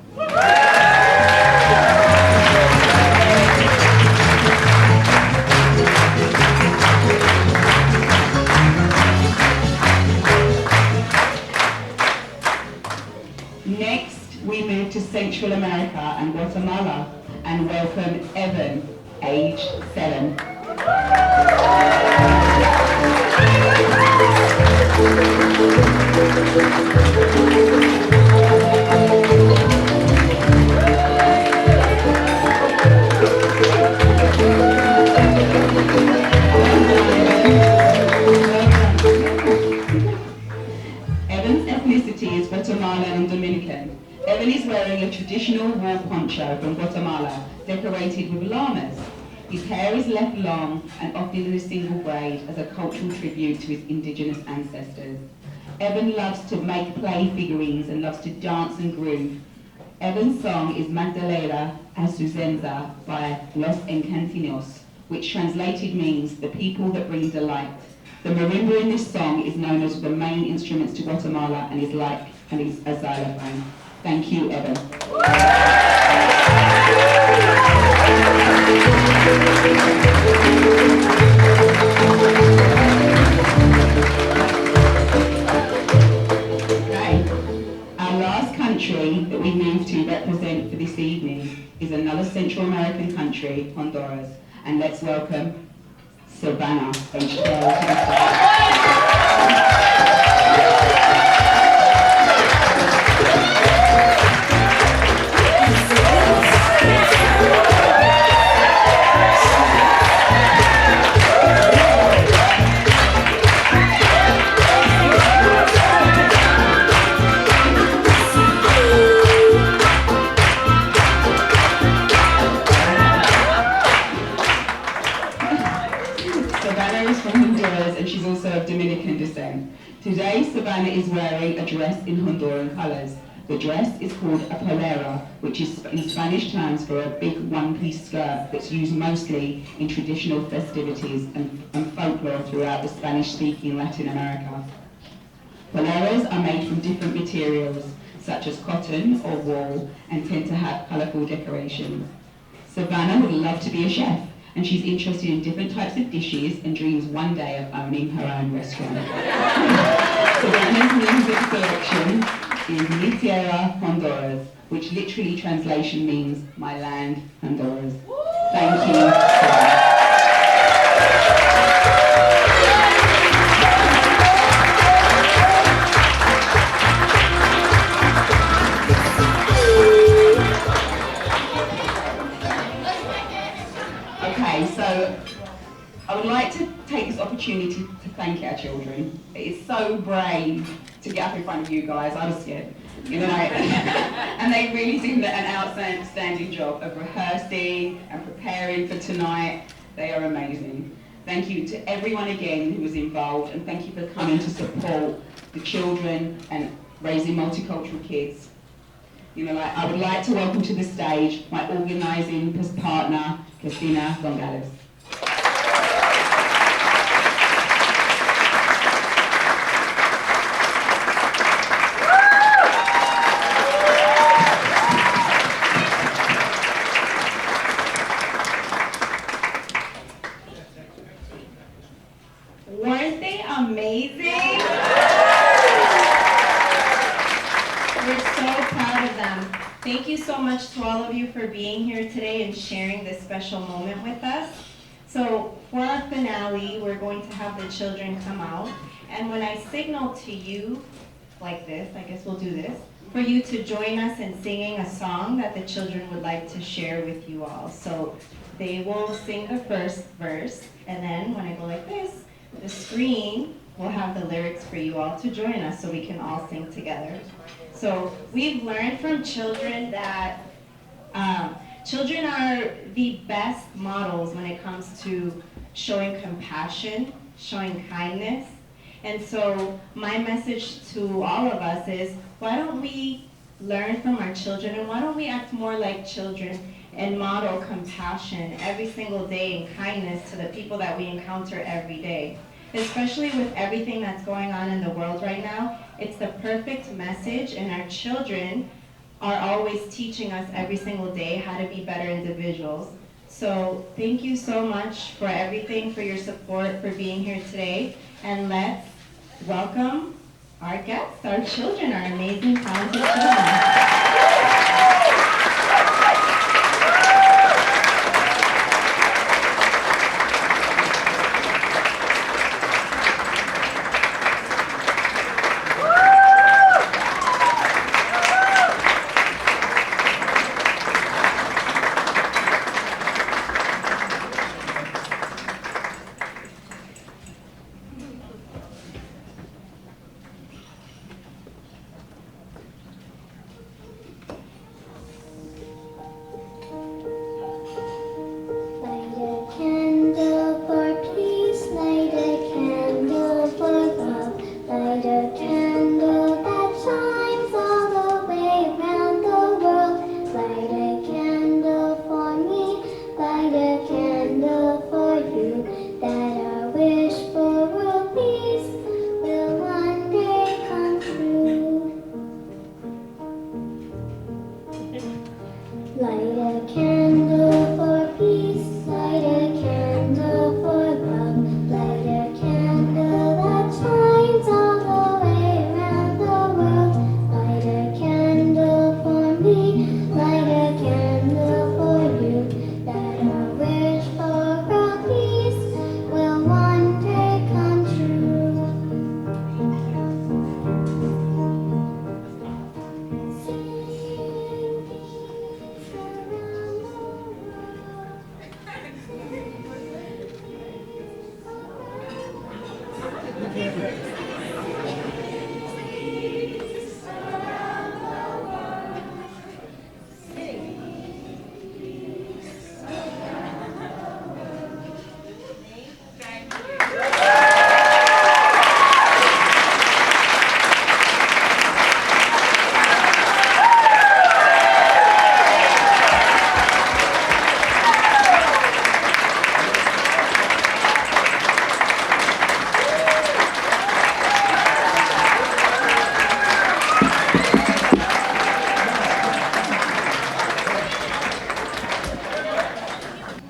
Next, we move to Central America and Guatemala and welcome Evan, aged 7. Evan's ethnicity is Guatemalan and Dominican. Evan is wearing a traditional wool poncho from Guatemala, decorated with llamas. His hair is left long and often in a single braid as a cultural tribute to his indigenous ancestors. Evan loves to make play figurines and loves to dance and groove. Evan's song is Magdalena Azuzenza by Los Encantinos, which translated means the people that bring delight. The marimba in this song is known as the main instruments to Guatemala and is a xylophone. Thank you, Evan. Okay. Our last country that we move to represent for this evening is another Central American country, Honduras. And let's welcome Savannah, aged 12 to the stage. Dominican descent. Today, Savannah is wearing a dress in Honduran colors. The dress is called a polera, which is in Spanish terms for a big one-piece skirt that's used mostly in traditional festivities and folklore throughout the Spanish-speaking Latin America. Poleras are made from different materials, such as cotton or wool, and tend to have colorful decorations. Savannah would love to be a chef, and she's interested in different types of dishes and dreams one day of owning her own restaurant. Savannah's music selection is Mi Tierra, Honduras, which literally translation means my land, Honduras. Thank you, Savannah. So I would like to take this opportunity to thank our children. It is so brave to get up in front of you guys. I was scared, you know, and they really did an outstanding job of rehearsing and preparing for tonight. They are amazing. Thank you to everyone again who was involved, and thank you for coming to support the children and raising multicultural kids. You know, I would like to welcome to the stage my organising partner, Kessena Goncalves. Weren't they amazing? We're so proud of them. Thank you so much to all of you for being here today and sharing this special moment with us. So for our finale, we're going to have the children come out. And when I signal to you, like this, I guess we'll do this, for you to join us in singing a song that the children would like to share with you all. So they will sing the first verse, and then when I go like this, the screen will have the lyrics for you all to join us so we can all sing together. So we've learned from children that children are the best models when it comes to showing compassion, showing kindness. And so my message to all of us is, why don't we learn from our children, and why don't we act more like children and model compassion every single day and kindness to the people that we encounter every day. Especially with everything that's going on in the world right now, it's the perfect message, and our children are always teaching us every single day how to be better individuals. So thank you so much for everything, for your support, for being here today, and let's welcome our guests, our children, our amazing, talented children.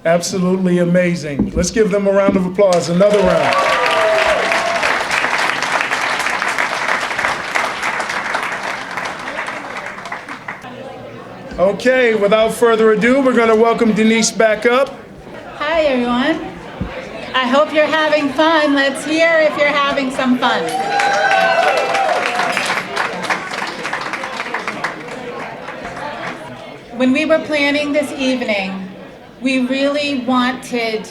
Absolutely amazing. Let's give them a round of applause. Another round. Okay, without further ado, we're going to welcome Denise back up. Hi, everyone. I hope you're having fun. Let's hear if you're having some fun. When we were planning this evening, we really wanted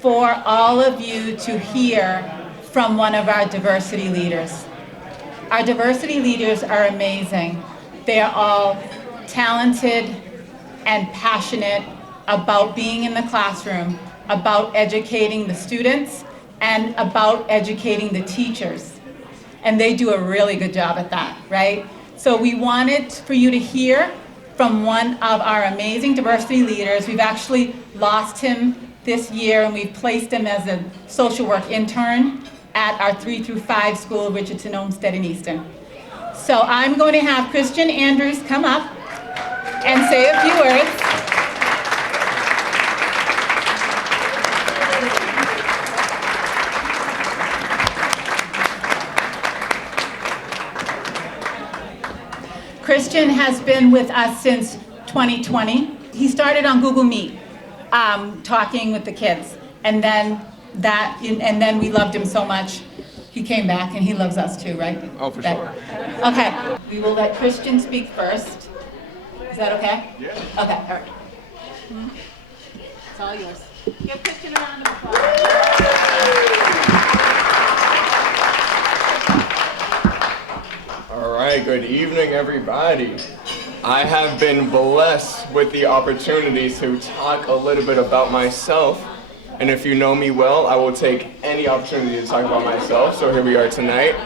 for all of you to hear from one of our diversity leaders. Our diversity leaders are amazing. They are all talented and passionate about being in the classroom, about educating the students, and about educating the teachers. And they do a really good job at that, right? So we wanted for you to hear from one of our amazing diversity leaders. We've actually lost him this year, and we've placed him as a social work intern at our 3 through 5 school, Richardson, Olmsted, and Easton. So I'm going to have Christian Andrews come up and say a few words. Christian has been with us since 2020. He started on Google Meet, talking with the kids, and then we loved him so much, he came back, and he loves us too, right? Oh, for sure. Okay, we will let Christian speak first. Is that okay? Yeah. Okay, all right. It's all yours. Give Christian a round of applause. All right, good evening, everybody. I have been blessed with the opportunity to talk a little bit about myself. And if you know me well, I will take any opportunity to talk about myself. So here we are tonight.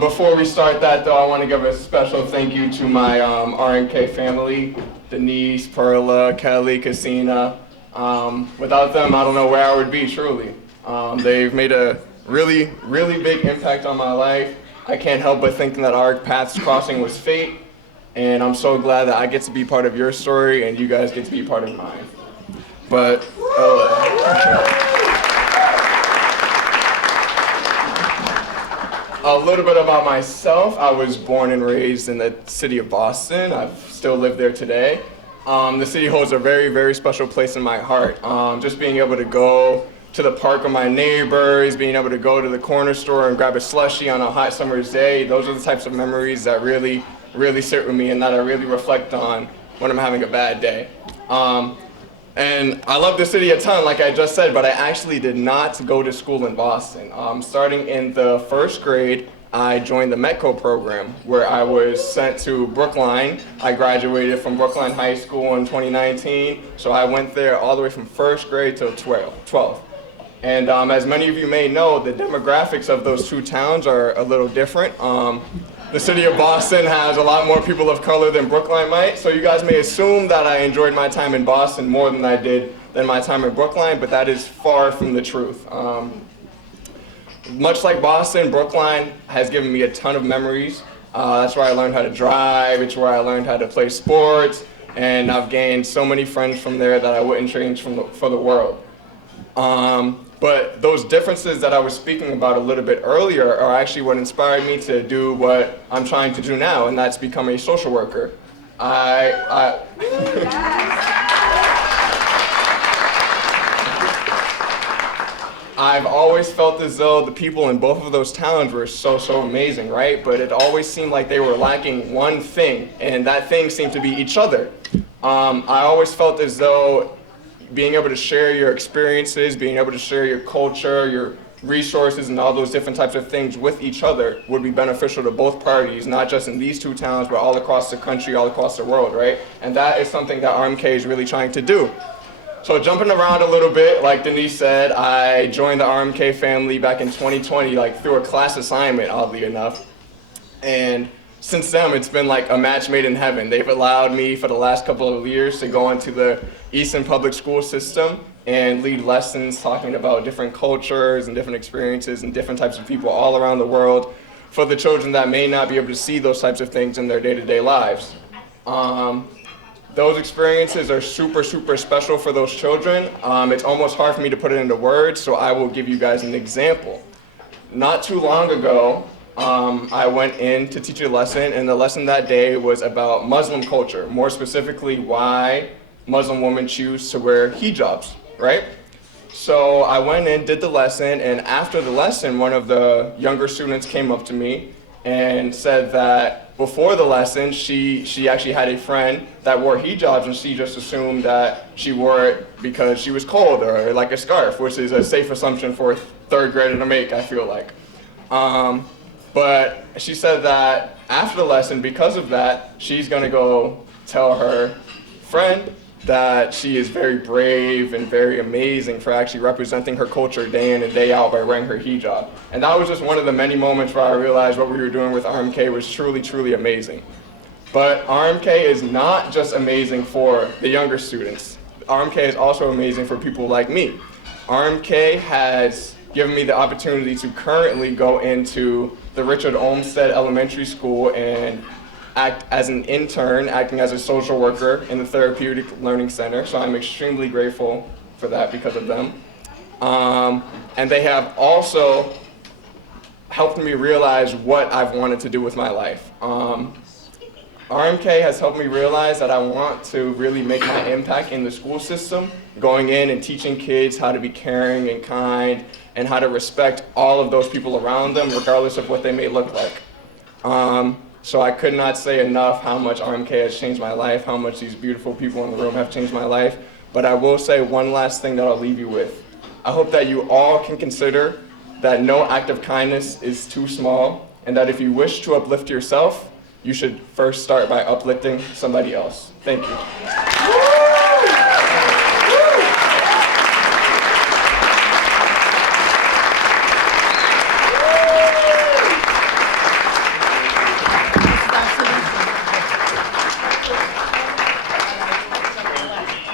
Before we start that, though, I want to give a special thank you to my RMK family, Denise, Perla, Kelly, Kessena. Without them, I don't know where I would be, truly. They've made a really, really big impact on my life. I can't help but thinking that our paths crossing was fate, and I'm so glad that I get to be part of your story and you guys get to be part of mine. But a little bit about myself. I was born and raised in the city of Boston. I still live there today. The city holds a very, very special place in my heart. Just being able to go to the park with my neighbors, being able to go to the corner store and grab a slushie on a hot summer's day, those are the types of memories that really, really sit with me and that I really reflect on when I'm having a bad day. And I love the city a ton, like I just said, but I actually did not go to school in Boston. Starting in the first grade, I joined the Metco program, where I was sent to Brookline. I graduated from Brookline High School in 2019, so I went there all the way from first grade to 12. And as many of you may know, the demographics of those two towns are a little different. The city of Boston has a lot more people of color than Brookline might, so you guys may assume that I enjoyed my time in Boston more than I did than my time in Brookline, but that is far from the truth. Much like Boston, Brookline has given me a ton of memories. That's where I learned how to drive, it's where I learned how to play sports, and I've gained so many friends from there that I wouldn't change for the world. But those differences that I was speaking about a little bit earlier are actually what inspired me to do what I'm trying to do now, and that's become a social worker. I've always felt as though the people in both of those towns were so amazing, right? But it always seemed like they were lacking one thing, and that thing seemed to be each other. I always felt as though being able to share your experiences, being able to share your culture, your resources, and all those different types of things with each other would be beneficial to both parties, not just in these two towns, but all across the country, all across the world, right? And that is something that RMK is really trying to do. So jumping around a little bit, like Denise said, I joined the RMK family back in 2020, like through a class assignment, oddly enough. And since then, it's been like a match made in heaven. They've allowed me for the last couple of years to go into the Easton public school system and lead lessons talking about different cultures and different experiences and different types of people all around the world for the children that may not be able to see those types of things in their day-to-day lives. those experiences are super, super special for those children. It's almost hard for me to put it into words, so I will give you guys an example. Not too long ago, I went in to teach a lesson, and the lesson that day was about Muslim culture, more specifically why Muslim women choose to wear hijabs, right? So I went in, did the lesson, and after the lesson, one of the younger students came up to me and said that before the lesson, she actually had a friend that wore hijabs, and she just assumed that she wore it because she was cold or like a scarf, which is a safe assumption for a third grader to make, I feel like. But she said that after the lesson, because of that, she's gonna go tell her friend that she is very brave and very amazing for actually representing her culture day in and day out by wearing her hijab. And that was just one of the many moments where I realized what we were doing with RMK was truly, truly amazing. But RMK is not just amazing for the younger students. RMK is also amazing for people like me. RMK has given me the opportunity to currently go into the Richard Olmsted Elementary School and act as an intern, acting as a social worker in the Therapeutic Learning Center. So I'm extremely grateful for that because of them. And they have also helped me realize what I've wanted to do with my life. RMK has helped me realize that I want to really make my impact in the school system, going in and teaching kids how to be caring and kind and how to respect all of those people around them, regardless of what they may look like. So I could not say enough how much RMK has changed my life, how much these beautiful people in the room have changed my life. But I will say one last thing that I'll leave you with. I hope that you all can consider that no act of kindness is too small, and that if you wish to uplift yourself, you should first start by uplifting somebody else. Thank you.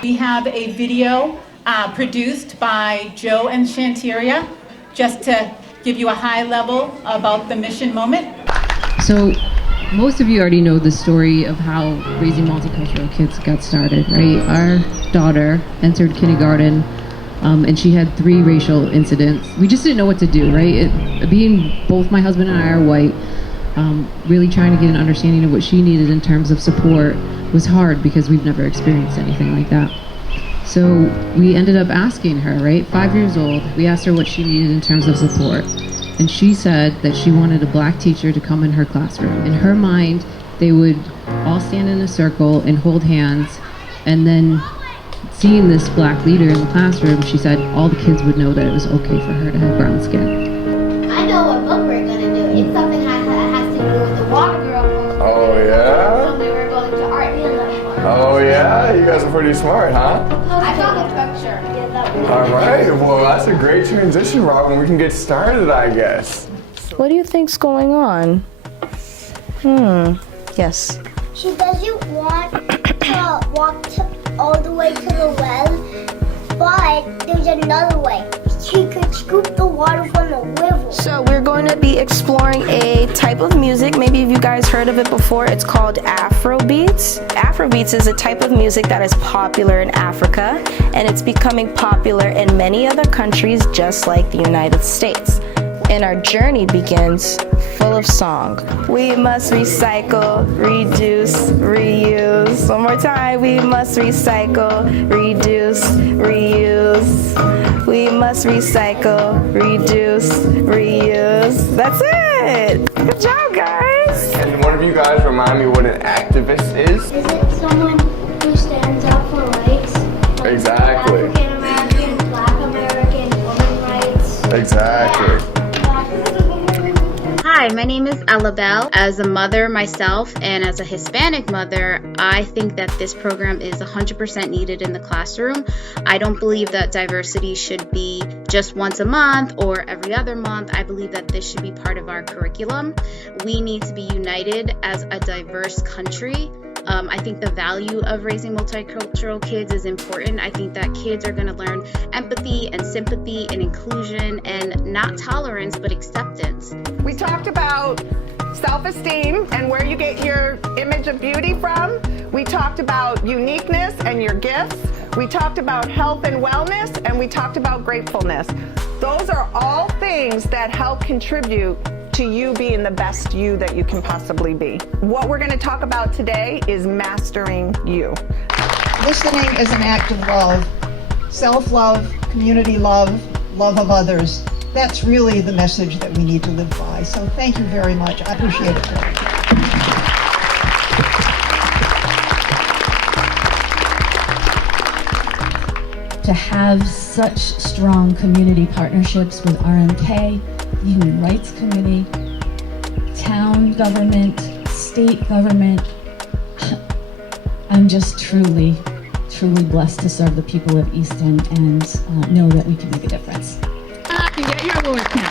We have a video produced by Joe and Shanteria, just to give you a high level about the mission moment. So most of you already know the story of how raising multicultural kids got started, right? Our daughter entered kindergarten and she had 3 racial incidents. We just didn't know what to do, right? Being both my husband and I are white, really trying to get an understanding of what she needed in terms of support was hard because we've never experienced anything like that. So we ended up asking her, right? 5 years old, we asked her what she needed in terms of support. And she said that she wanted a black teacher to come in her classroom. In her mind, they would all stand in a circle and hold hands, and then seeing this black leader in the classroom, she said all the kids would know that it was okay for her to have brown skin. I know what book we're gonna do. It's something that has to do with the Water Girl poster. Oh yeah? So we were going to art museum. Oh yeah? You guys are pretty smart, huh? I saw the picture. All right, well that's a great transition, Robin. We can get started, I guess. What do you think's going on? Yes. She doesn't want to walk all the way to the well, but there's another way. She could scoop the water from the river. So we're going to be exploring a type of music. Maybe you guys heard of it before. It's called Afrobeats. Afrobeats is a type of music that is popular in Africa, and it's becoming popular in many other countries just like the United States. And our journey begins full of song. We must recycle, reduce, reuse. One more time. We must recycle, reduce, reuse. We must recycle, reduce, reuse. That's it. Good job, guys. Can one of you guys remind me what an activist is? Is it someone who stands up for rights? Like Exactly. African American, Black American, women's rights. Exactly. Hi, my name is Alabelle. As a mother myself and as a Hispanic mother, I think that this program is 100% needed in the classroom. I don't believe that diversity should be just once a month or every other month. I believe that this should be part of our curriculum. We need to be united as a diverse country. I think the value of raising multicultural kids is important. I think that kids are going to learn empathy and sympathy and inclusion and not tolerance, but acceptance. We talked about self-esteem and where you get your image of beauty from. We talked about uniqueness and your gifts. We talked about health and wellness, and we talked about gratefulness. Those are all things that help contribute to you being the best you that you can possibly be. What we're going to talk about today is mastering you. Listening is an act of love. Self-love, community love, love of others. That's really the message that we need to live by. So thank you very much. I appreciate it. To have such strong community partnerships with RMK, the Human Rights Committee, town government, state government, I'm just truly blessed to serve the people of Easton and know that we can make a difference. You get your awards now.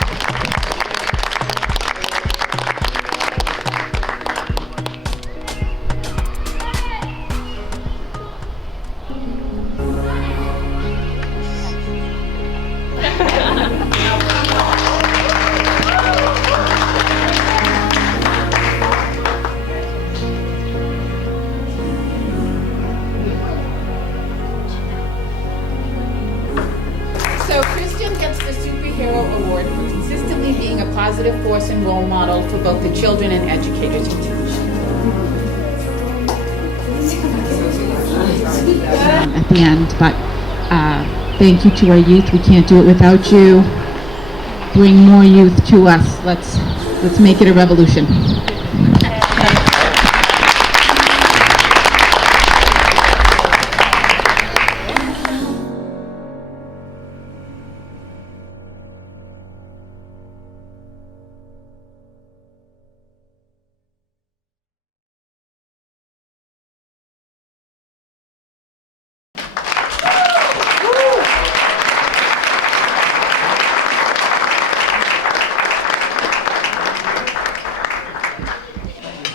Force and role model for both the children and educators who teach. At the end, but thank you to our youth. We can't do it without you. Bring more youth to us. Let's make it a revolution.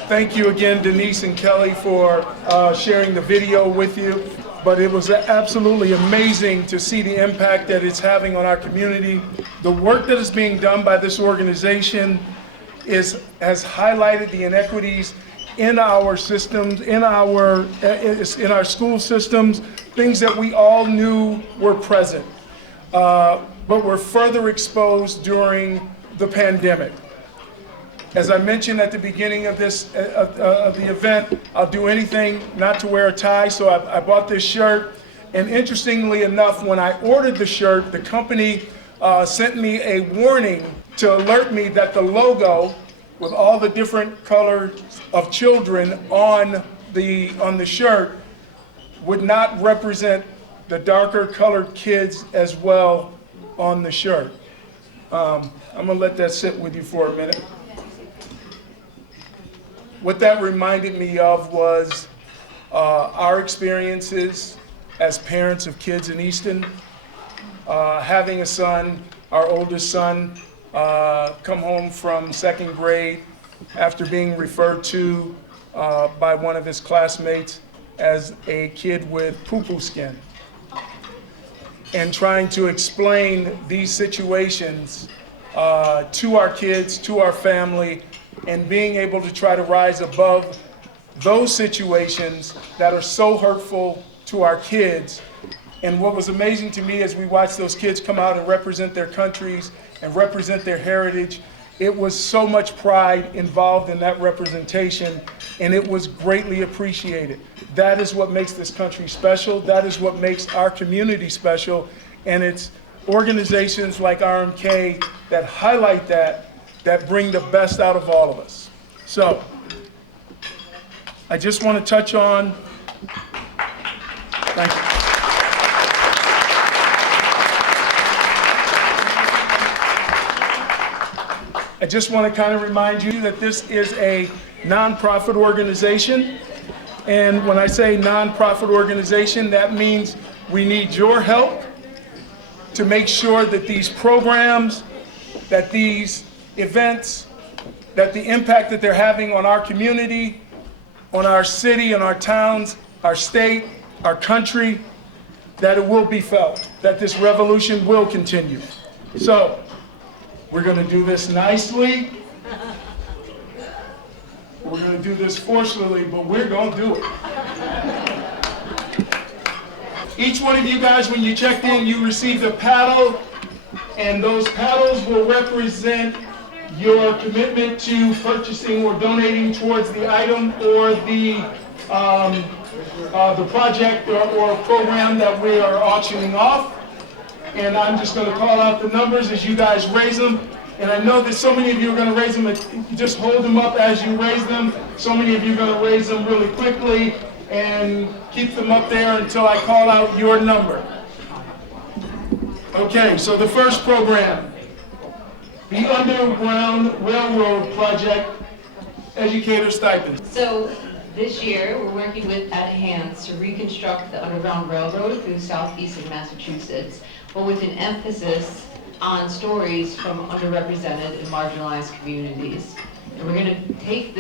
Thank you again, Denise and Kelly, for sharing the video with you. But it was absolutely amazing to see the impact that it's having on our community. The work that is being done by this organization has highlighted the inequities in our systems, in our school systems, things that we all knew were present, but were further exposed during the pandemic. As I mentioned at the beginning of this of the event, I'll do anything not to wear a tie, so I bought this shirt. And interestingly enough, when I ordered the shirt, the company sent me a warning to alert me that the logo, with all the different colors of children on the shirt, would not represent the darker colored kids as well on the shirt. I'm gonna let that sit with you for a minute. What that reminded me of was our experiences as parents of kids in Easton. Having a son, our oldest son, come home from second grade after being referred to by one of his classmates as a kid with poo-poo skin. And trying to explain these situations to our kids, to our family, and being able to try to rise above those situations that are so hurtful to our kids. And what was amazing to me as we watched those kids come out and represent their countries and represent their heritage, it was so much pride involved in that representation, and it was greatly appreciated. That is what makes this country special. That is what makes our community special. And it's organizations like RMK that highlight that bring the best out of all of us. So, I just want to touch on, thank you. I just want to kind of remind you that this is a nonprofit organization. And when I say nonprofit organization, that means we need your help to make sure that these programs, that these events, that the impact that they're having on our community, on our city, on our towns, our state, our country, that it will be felt, that this revolution will continue. So, we're going to do this nicely. We're going to do this forcefully, but we're going to do it. Each one of you guys, when you checked in, you received a paddle, and those paddles will represent your commitment to purchasing or donating towards the item or the project or program that we are auctioning off. And I'm just going to call out the numbers as you guys raise them. And I know that so many of you are going to raise them. Just hold them up as you raise them. So many of you are going to raise them really quickly and keep them up there until I call out your number. Okay, so the first program, the Underground Railroad Project Educator Stipends. So this year, we're working with At Hands to reconstruct the Underground Railroad through southeastern Massachusetts, but with an emphasis on stories from underrepresented and marginalized communities. And we're going to take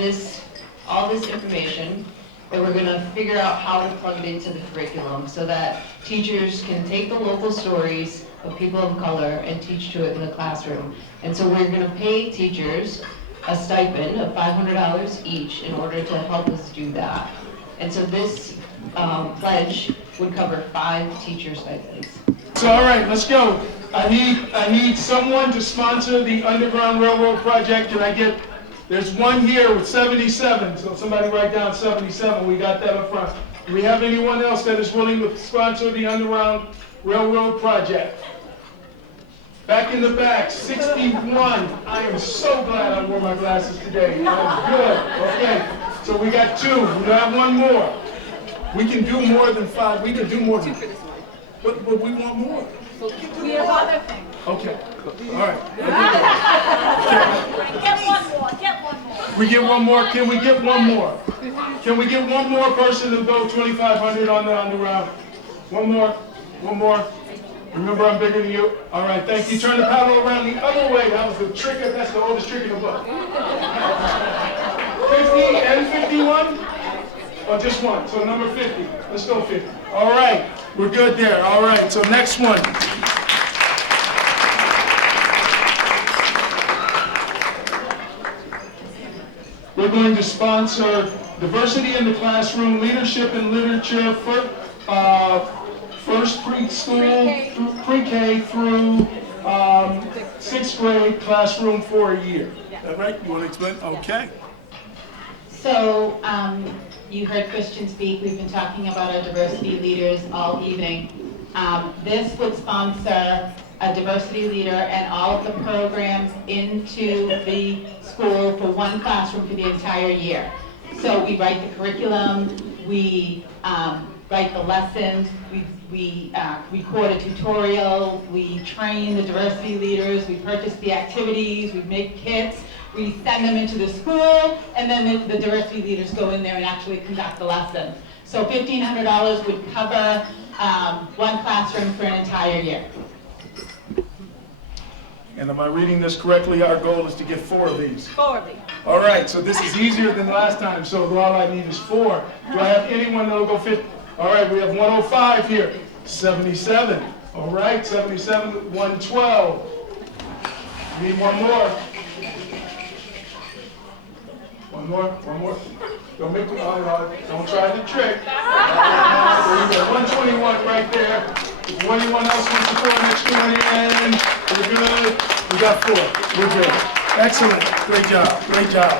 all this information, and we're going to figure out how to plug it into the curriculum so that teachers can take the local stories of people of color and teach to it in the classroom. And so we're going to pay teachers a stipend of $500 each in order to help us do that. And so this pledge would cover 5 teacher stipends. So all right, let's go. I need someone to sponsor the Underground Railroad Project. Can I get, there's one here with 77, so somebody write down 77. We got that up front. Do we have anyone else that is willing to sponsor the Underground Railroad Project? Back in the back, 61. I am so glad I wore my glasses today. That was good. Okay, so we got 2. We have one more. We can do more than 5. We can do more than, but we want more. We have other things. Okay, all right. Get one more, get one more. We get one more, can we get one more? Can we get one more person to go 2,500 on the underground? One more. Remember, I'm bigger than you. All right, thank you. Turn the paddle around the other way. That was the trick, that's the oldest trick in the book. 50 and 51? Or just one, so number 50. Let's go 50. All right, we're good there. All right, so next one. We're going to sponsor Diversity in the Classroom, Leadership in Literature for first preschool, pre-K through 6th grade classroom for a year. Is that right? You want to explain? Okay. So you heard Christian speak. We've been talking about our diversity leaders all evening. This would sponsor a diversity leader and all of the programs into the school for one classroom for the entire year. So we write the curriculum, we write the lessons, we record a tutorial, we train the diversity leaders, we purchase the activities, we make kits, we send them into the school, and then the diversity leaders go in there and actually conduct the lesson. So $1,500 would cover one classroom for an entire year. And am I reading this correctly? Our goal is to get 4 of these. 4 of these. All right, so this is easier than last time, so all I need is 4. Do I have anyone that will go 50? All right, we have 105 here. 77. All right, 77, 112. Need one more. One more. Don't make me, don't try the trick. There you go, 121 right there. If anyone else wants to throw an extra one in, we're good. We got 4. We're good. Excellent. Great job.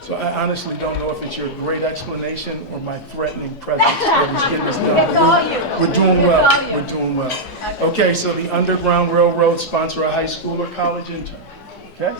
So I honestly don't know if it's your great explanation or my threatening presence that is getting this done. It's all you. We're doing well. Okay, so the Underground Railroad sponsor a high school or college intern. Okay?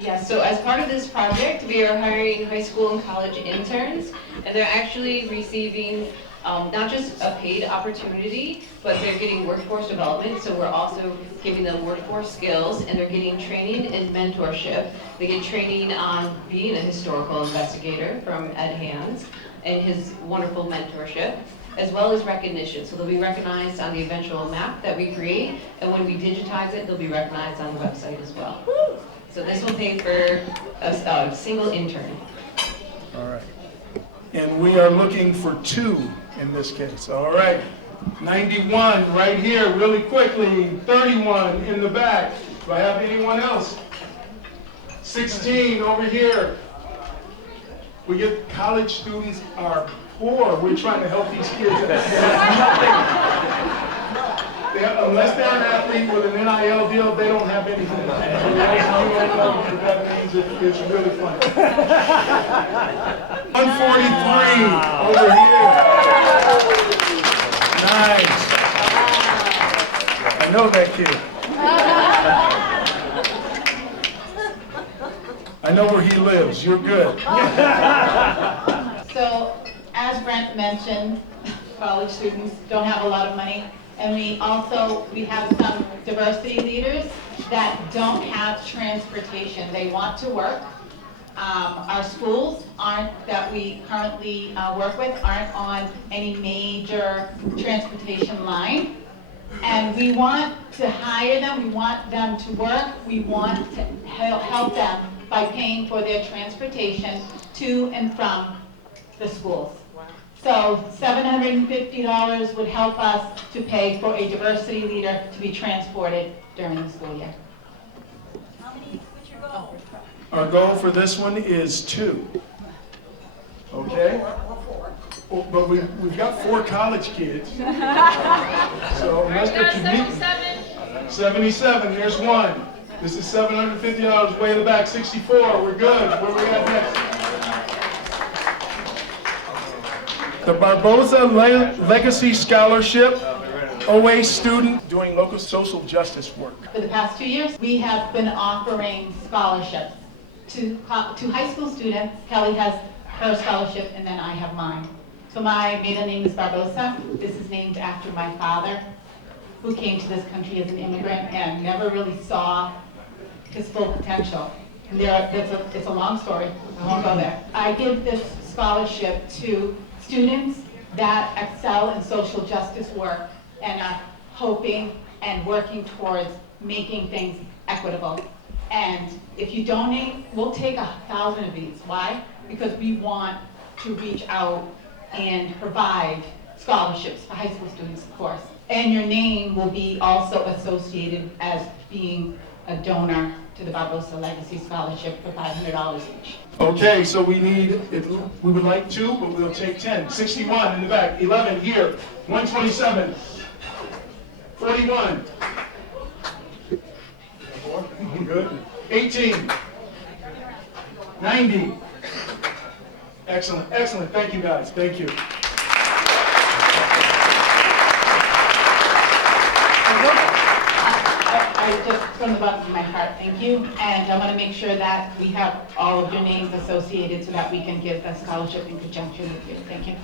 Yeah, so as part of this project, we are hiring high school and college interns, and they're actually receiving not just a paid opportunity, but they're getting workforce development, so we're also giving them workforce skills, and they're getting training and mentorship. They get training on being a historical investigator from Ed Hands and his wonderful mentorship, as well as recognition. So they'll be recognized on the eventual map that we create, and when we digitize it, they'll be recognized on the website as well. So this will pay for a single intern. All right. And we are looking for 2 in this case. All right. 91 right here, really quickly. 31 in the back. Do I have anyone else? 16 over here. We get college students are poor. We're trying to help these kids. Unless they're an athlete with an NIL deal, they don't have anything. That means it's really fun. 143 over here. Nice. I know that kid. I know where he lives. You're good. So, as Brent mentioned, college students don't have a lot of money. And we have some diversity leaders that don't have transportation. They want to work. Our schools that we currently work with aren't on any major transportation line. And we want to hire them, we want them to work, we want to help them by paying for their transportation to and from the schools. So $750 would help us to pay for a diversity leader to be transported during the school year. What's your goal? Our goal for this one is 2. Okay? Well, but we've got 4 college kids. So that's what you need. 77, here's 1. This is $750, way in the back. 64, we're good. Where we at next? The Barbosa Legacy Scholarship, OA student doing local social justice work. For the past 2 years, we have been offering scholarships to high school students. Kelly has her scholarship and then I have mine. So my maiden name is Barbosa. This is named after my father, who came to this country as an immigrant and never really saw his full potential. And it's a long story, I won't go there. I give this scholarship to students that excel in social justice work and are hoping and working towards making things equitable. And if you donate, we'll take 1,000 of these. Why? Because we want to reach out and provide scholarships for high school students, of course. And your name will be also associated as being a donor to the Barbosa Legacy Scholarship for $500 each. Okay, so we would like 2, but we'll take 10. 61 in the back, 11 here, 127, 41. Good. 18, 90. Excellent, excellent. Thank you guys, thank you. I just, from the bottom of my heart, thank you. And I want to make sure that we have all of your names associated so that we can give that scholarship in conjunction with you. Thank you.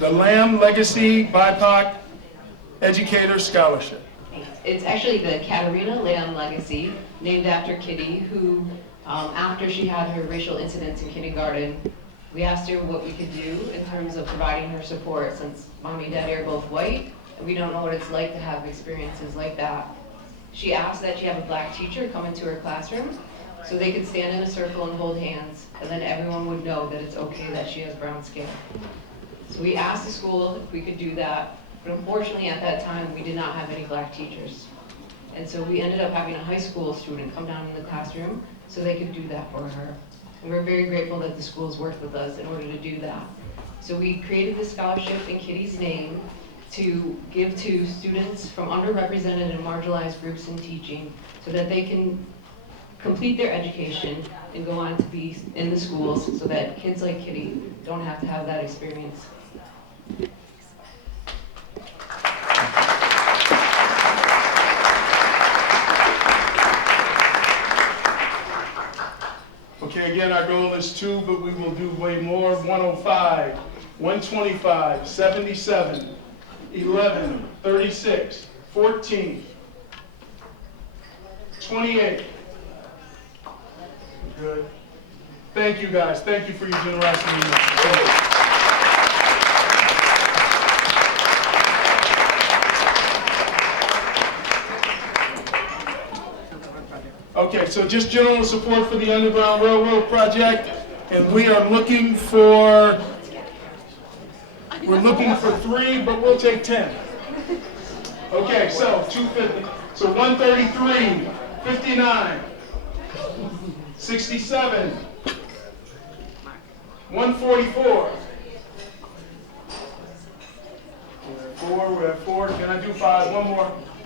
The Lamb Legacy BIPOC Educator Scholarship. It's actually the Katarina Lamb Legacy, named after Kitty, who, after she had her racial incidents in kindergarten, we asked her what we could do in terms of providing her support, since mommy and daddy are both white, and we don't know what it's like to have experiences like that. She asked that she have a black teacher come into her classroom so they could stand in a circle and hold hands, and then everyone would know that it's okay that she has brown skin. So we asked the school if we could do that, but unfortunately at that time we did not have any black teachers. And so we ended up having a high school student come down in the classroom so they could do that for her. And we're very grateful that the schools worked with us in order to do that. So we created this scholarship in Kitty's name to give to students from underrepresented and marginalized groups in teaching so that they can complete their education and go on to be in the schools so that kids like Kitty don't have to have that experience. Okay, again, our goal is 2, but we will do way more. 105, 125, 77, 11, 36, 14, 28. Good. Thank you, guys. Thank you for your generosity. Okay, so just general support for the Underground Railroad project, and we are looking for 3, but we'll take 10. Okay, so 250. So 133, 59, 67, 144. We're at 4. Can I do 5? One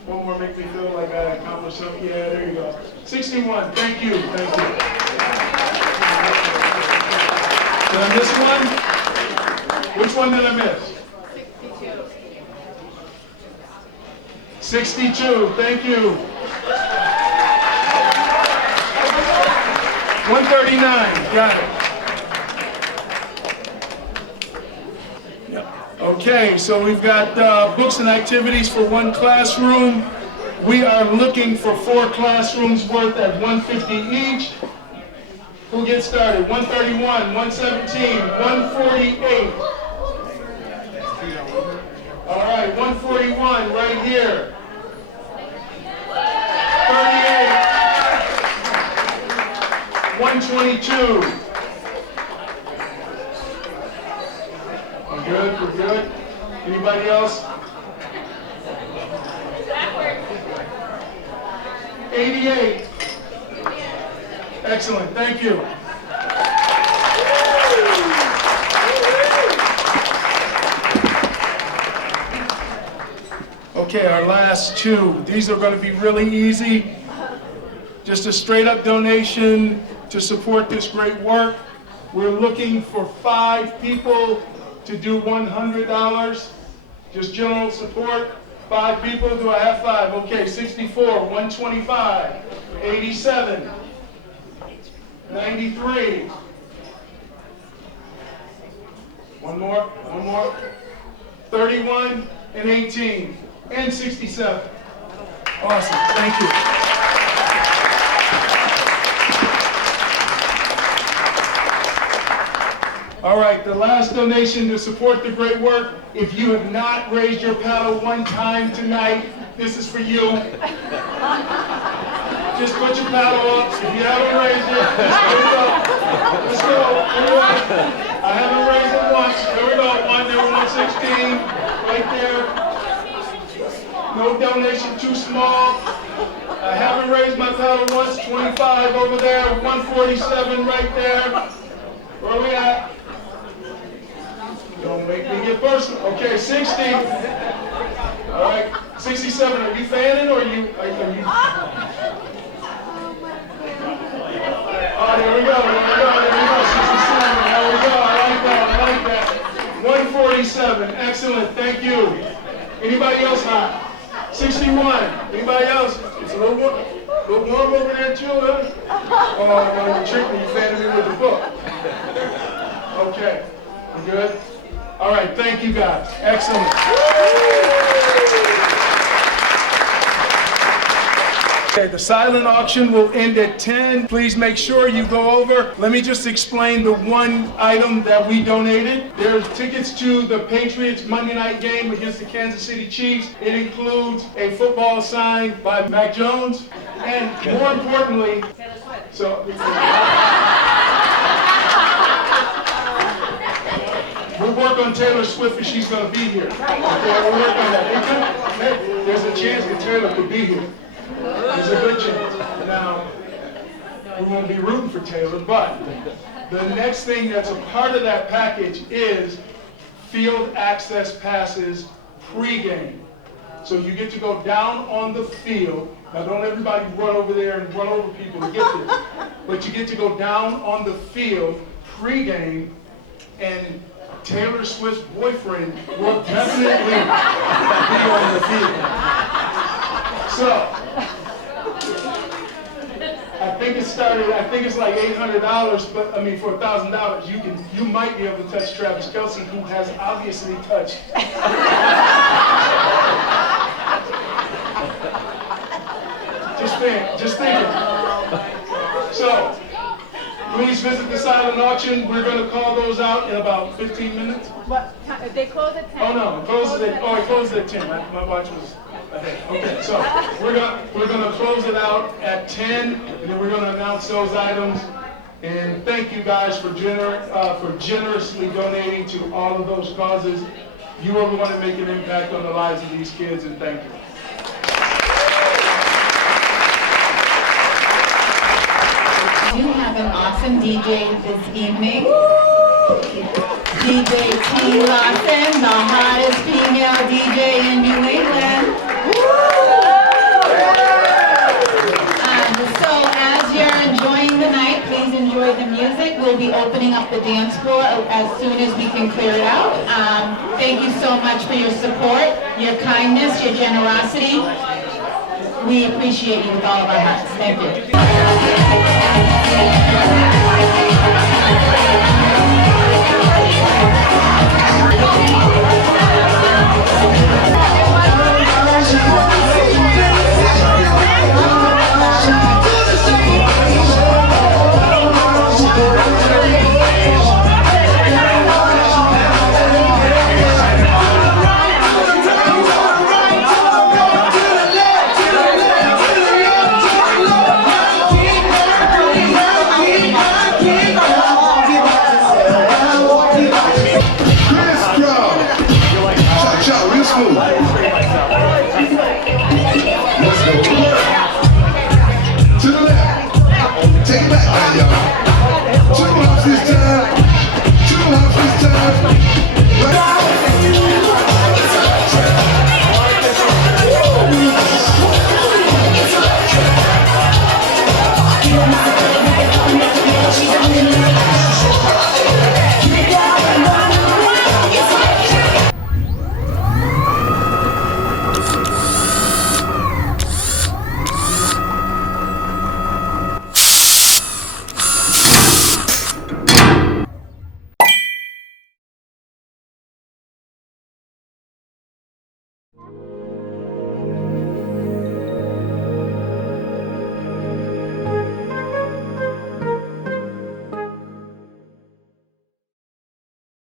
more, make me feel like I accomplished something. Yeah, there you go. 61, thank you, thank you. Did I miss one? Which one did I miss? 62, thank you. 139, got it. Okay, so we've got books and activities for one classroom. We are looking for 4 classrooms worth at $150 each. Who gets started? 131, 117, 148. All right, 141 right here. 38. 122. We're good, we're good. Anybody else? 88. Excellent, thank you. Okay, our last 2. These are going to be really easy. Just a straight up donation to support this great work. We're looking for 5 people to do $100. Just general support. 5 people, do I have 5? Okay, 64, 125, 87, 93. One more. 31 and 18 and 67. Awesome, thank you. All right, the last donation to support the great work. If you have not raised your paddle one time tonight, this is for you. Just put your paddle up. If you haven't raised it, let's go. I haven't raised it once. There we go. 1, there, 116, right there. No donation too small. I haven't raised my paddle once. 25 over there. 147 right there. Where are we at? Don't make me get personal. Okay, 60. All right, 67. Are you fanning or are you? Oh, there we go. 67. There we go. I like that. 147. Excellent. Thank you. Anybody else hot? 61. Anybody else? It's a little warm over there too, huh? Oh, no, you tricked me. You fanning me with the book. Okay. We good? All right, thank you guys. Excellent. Okay, the silent auction will end at 10. Please make sure you go over. Let me just explain the one item that we donated. There's tickets to the Patriots Monday night game against the Kansas City Chiefs. It includes a football signed by Mac Jones, and more importantly, we'll work on Taylor Swift if she's going to be here. Okay, we'll work on that. There's a chance that Taylor could be here. There's a good chance. Now, we won't be rooting for Taylor, but the next thing that's a part of that package is field access passes pregame. So you get to go down on the field. Now, don't everybody run over there and run over people to get there. But you get to go down on the field pregame, and Taylor Swift's boyfriend will definitely be on the field. So, I think it's like $800, but I mean for $1,000, you might be able to touch Travis Kelce, who has obviously touched. Just think. So, please visit the silent auction. We're going to call those out in about 15 minutes. What? They close at 10. Oh no, it closes at 10. My watch was ahead. Okay, so we're gonna close it out at 10, and then we're gonna announce those items. And thank you guys for generously donating to all of those causes. You are going to make an impact on the lives of these kids, and thank you. have an awesome DJ this evening. DJ T. Lawson, the hottest female DJ in New England. So as you're enjoying the night, please enjoy the music. We'll be opening up the dance floor as soon as we can clear it out. Thank you so much for your support, your kindness, your generosity. We appreciate you with all of our hearts. Thank you. Two hops this time.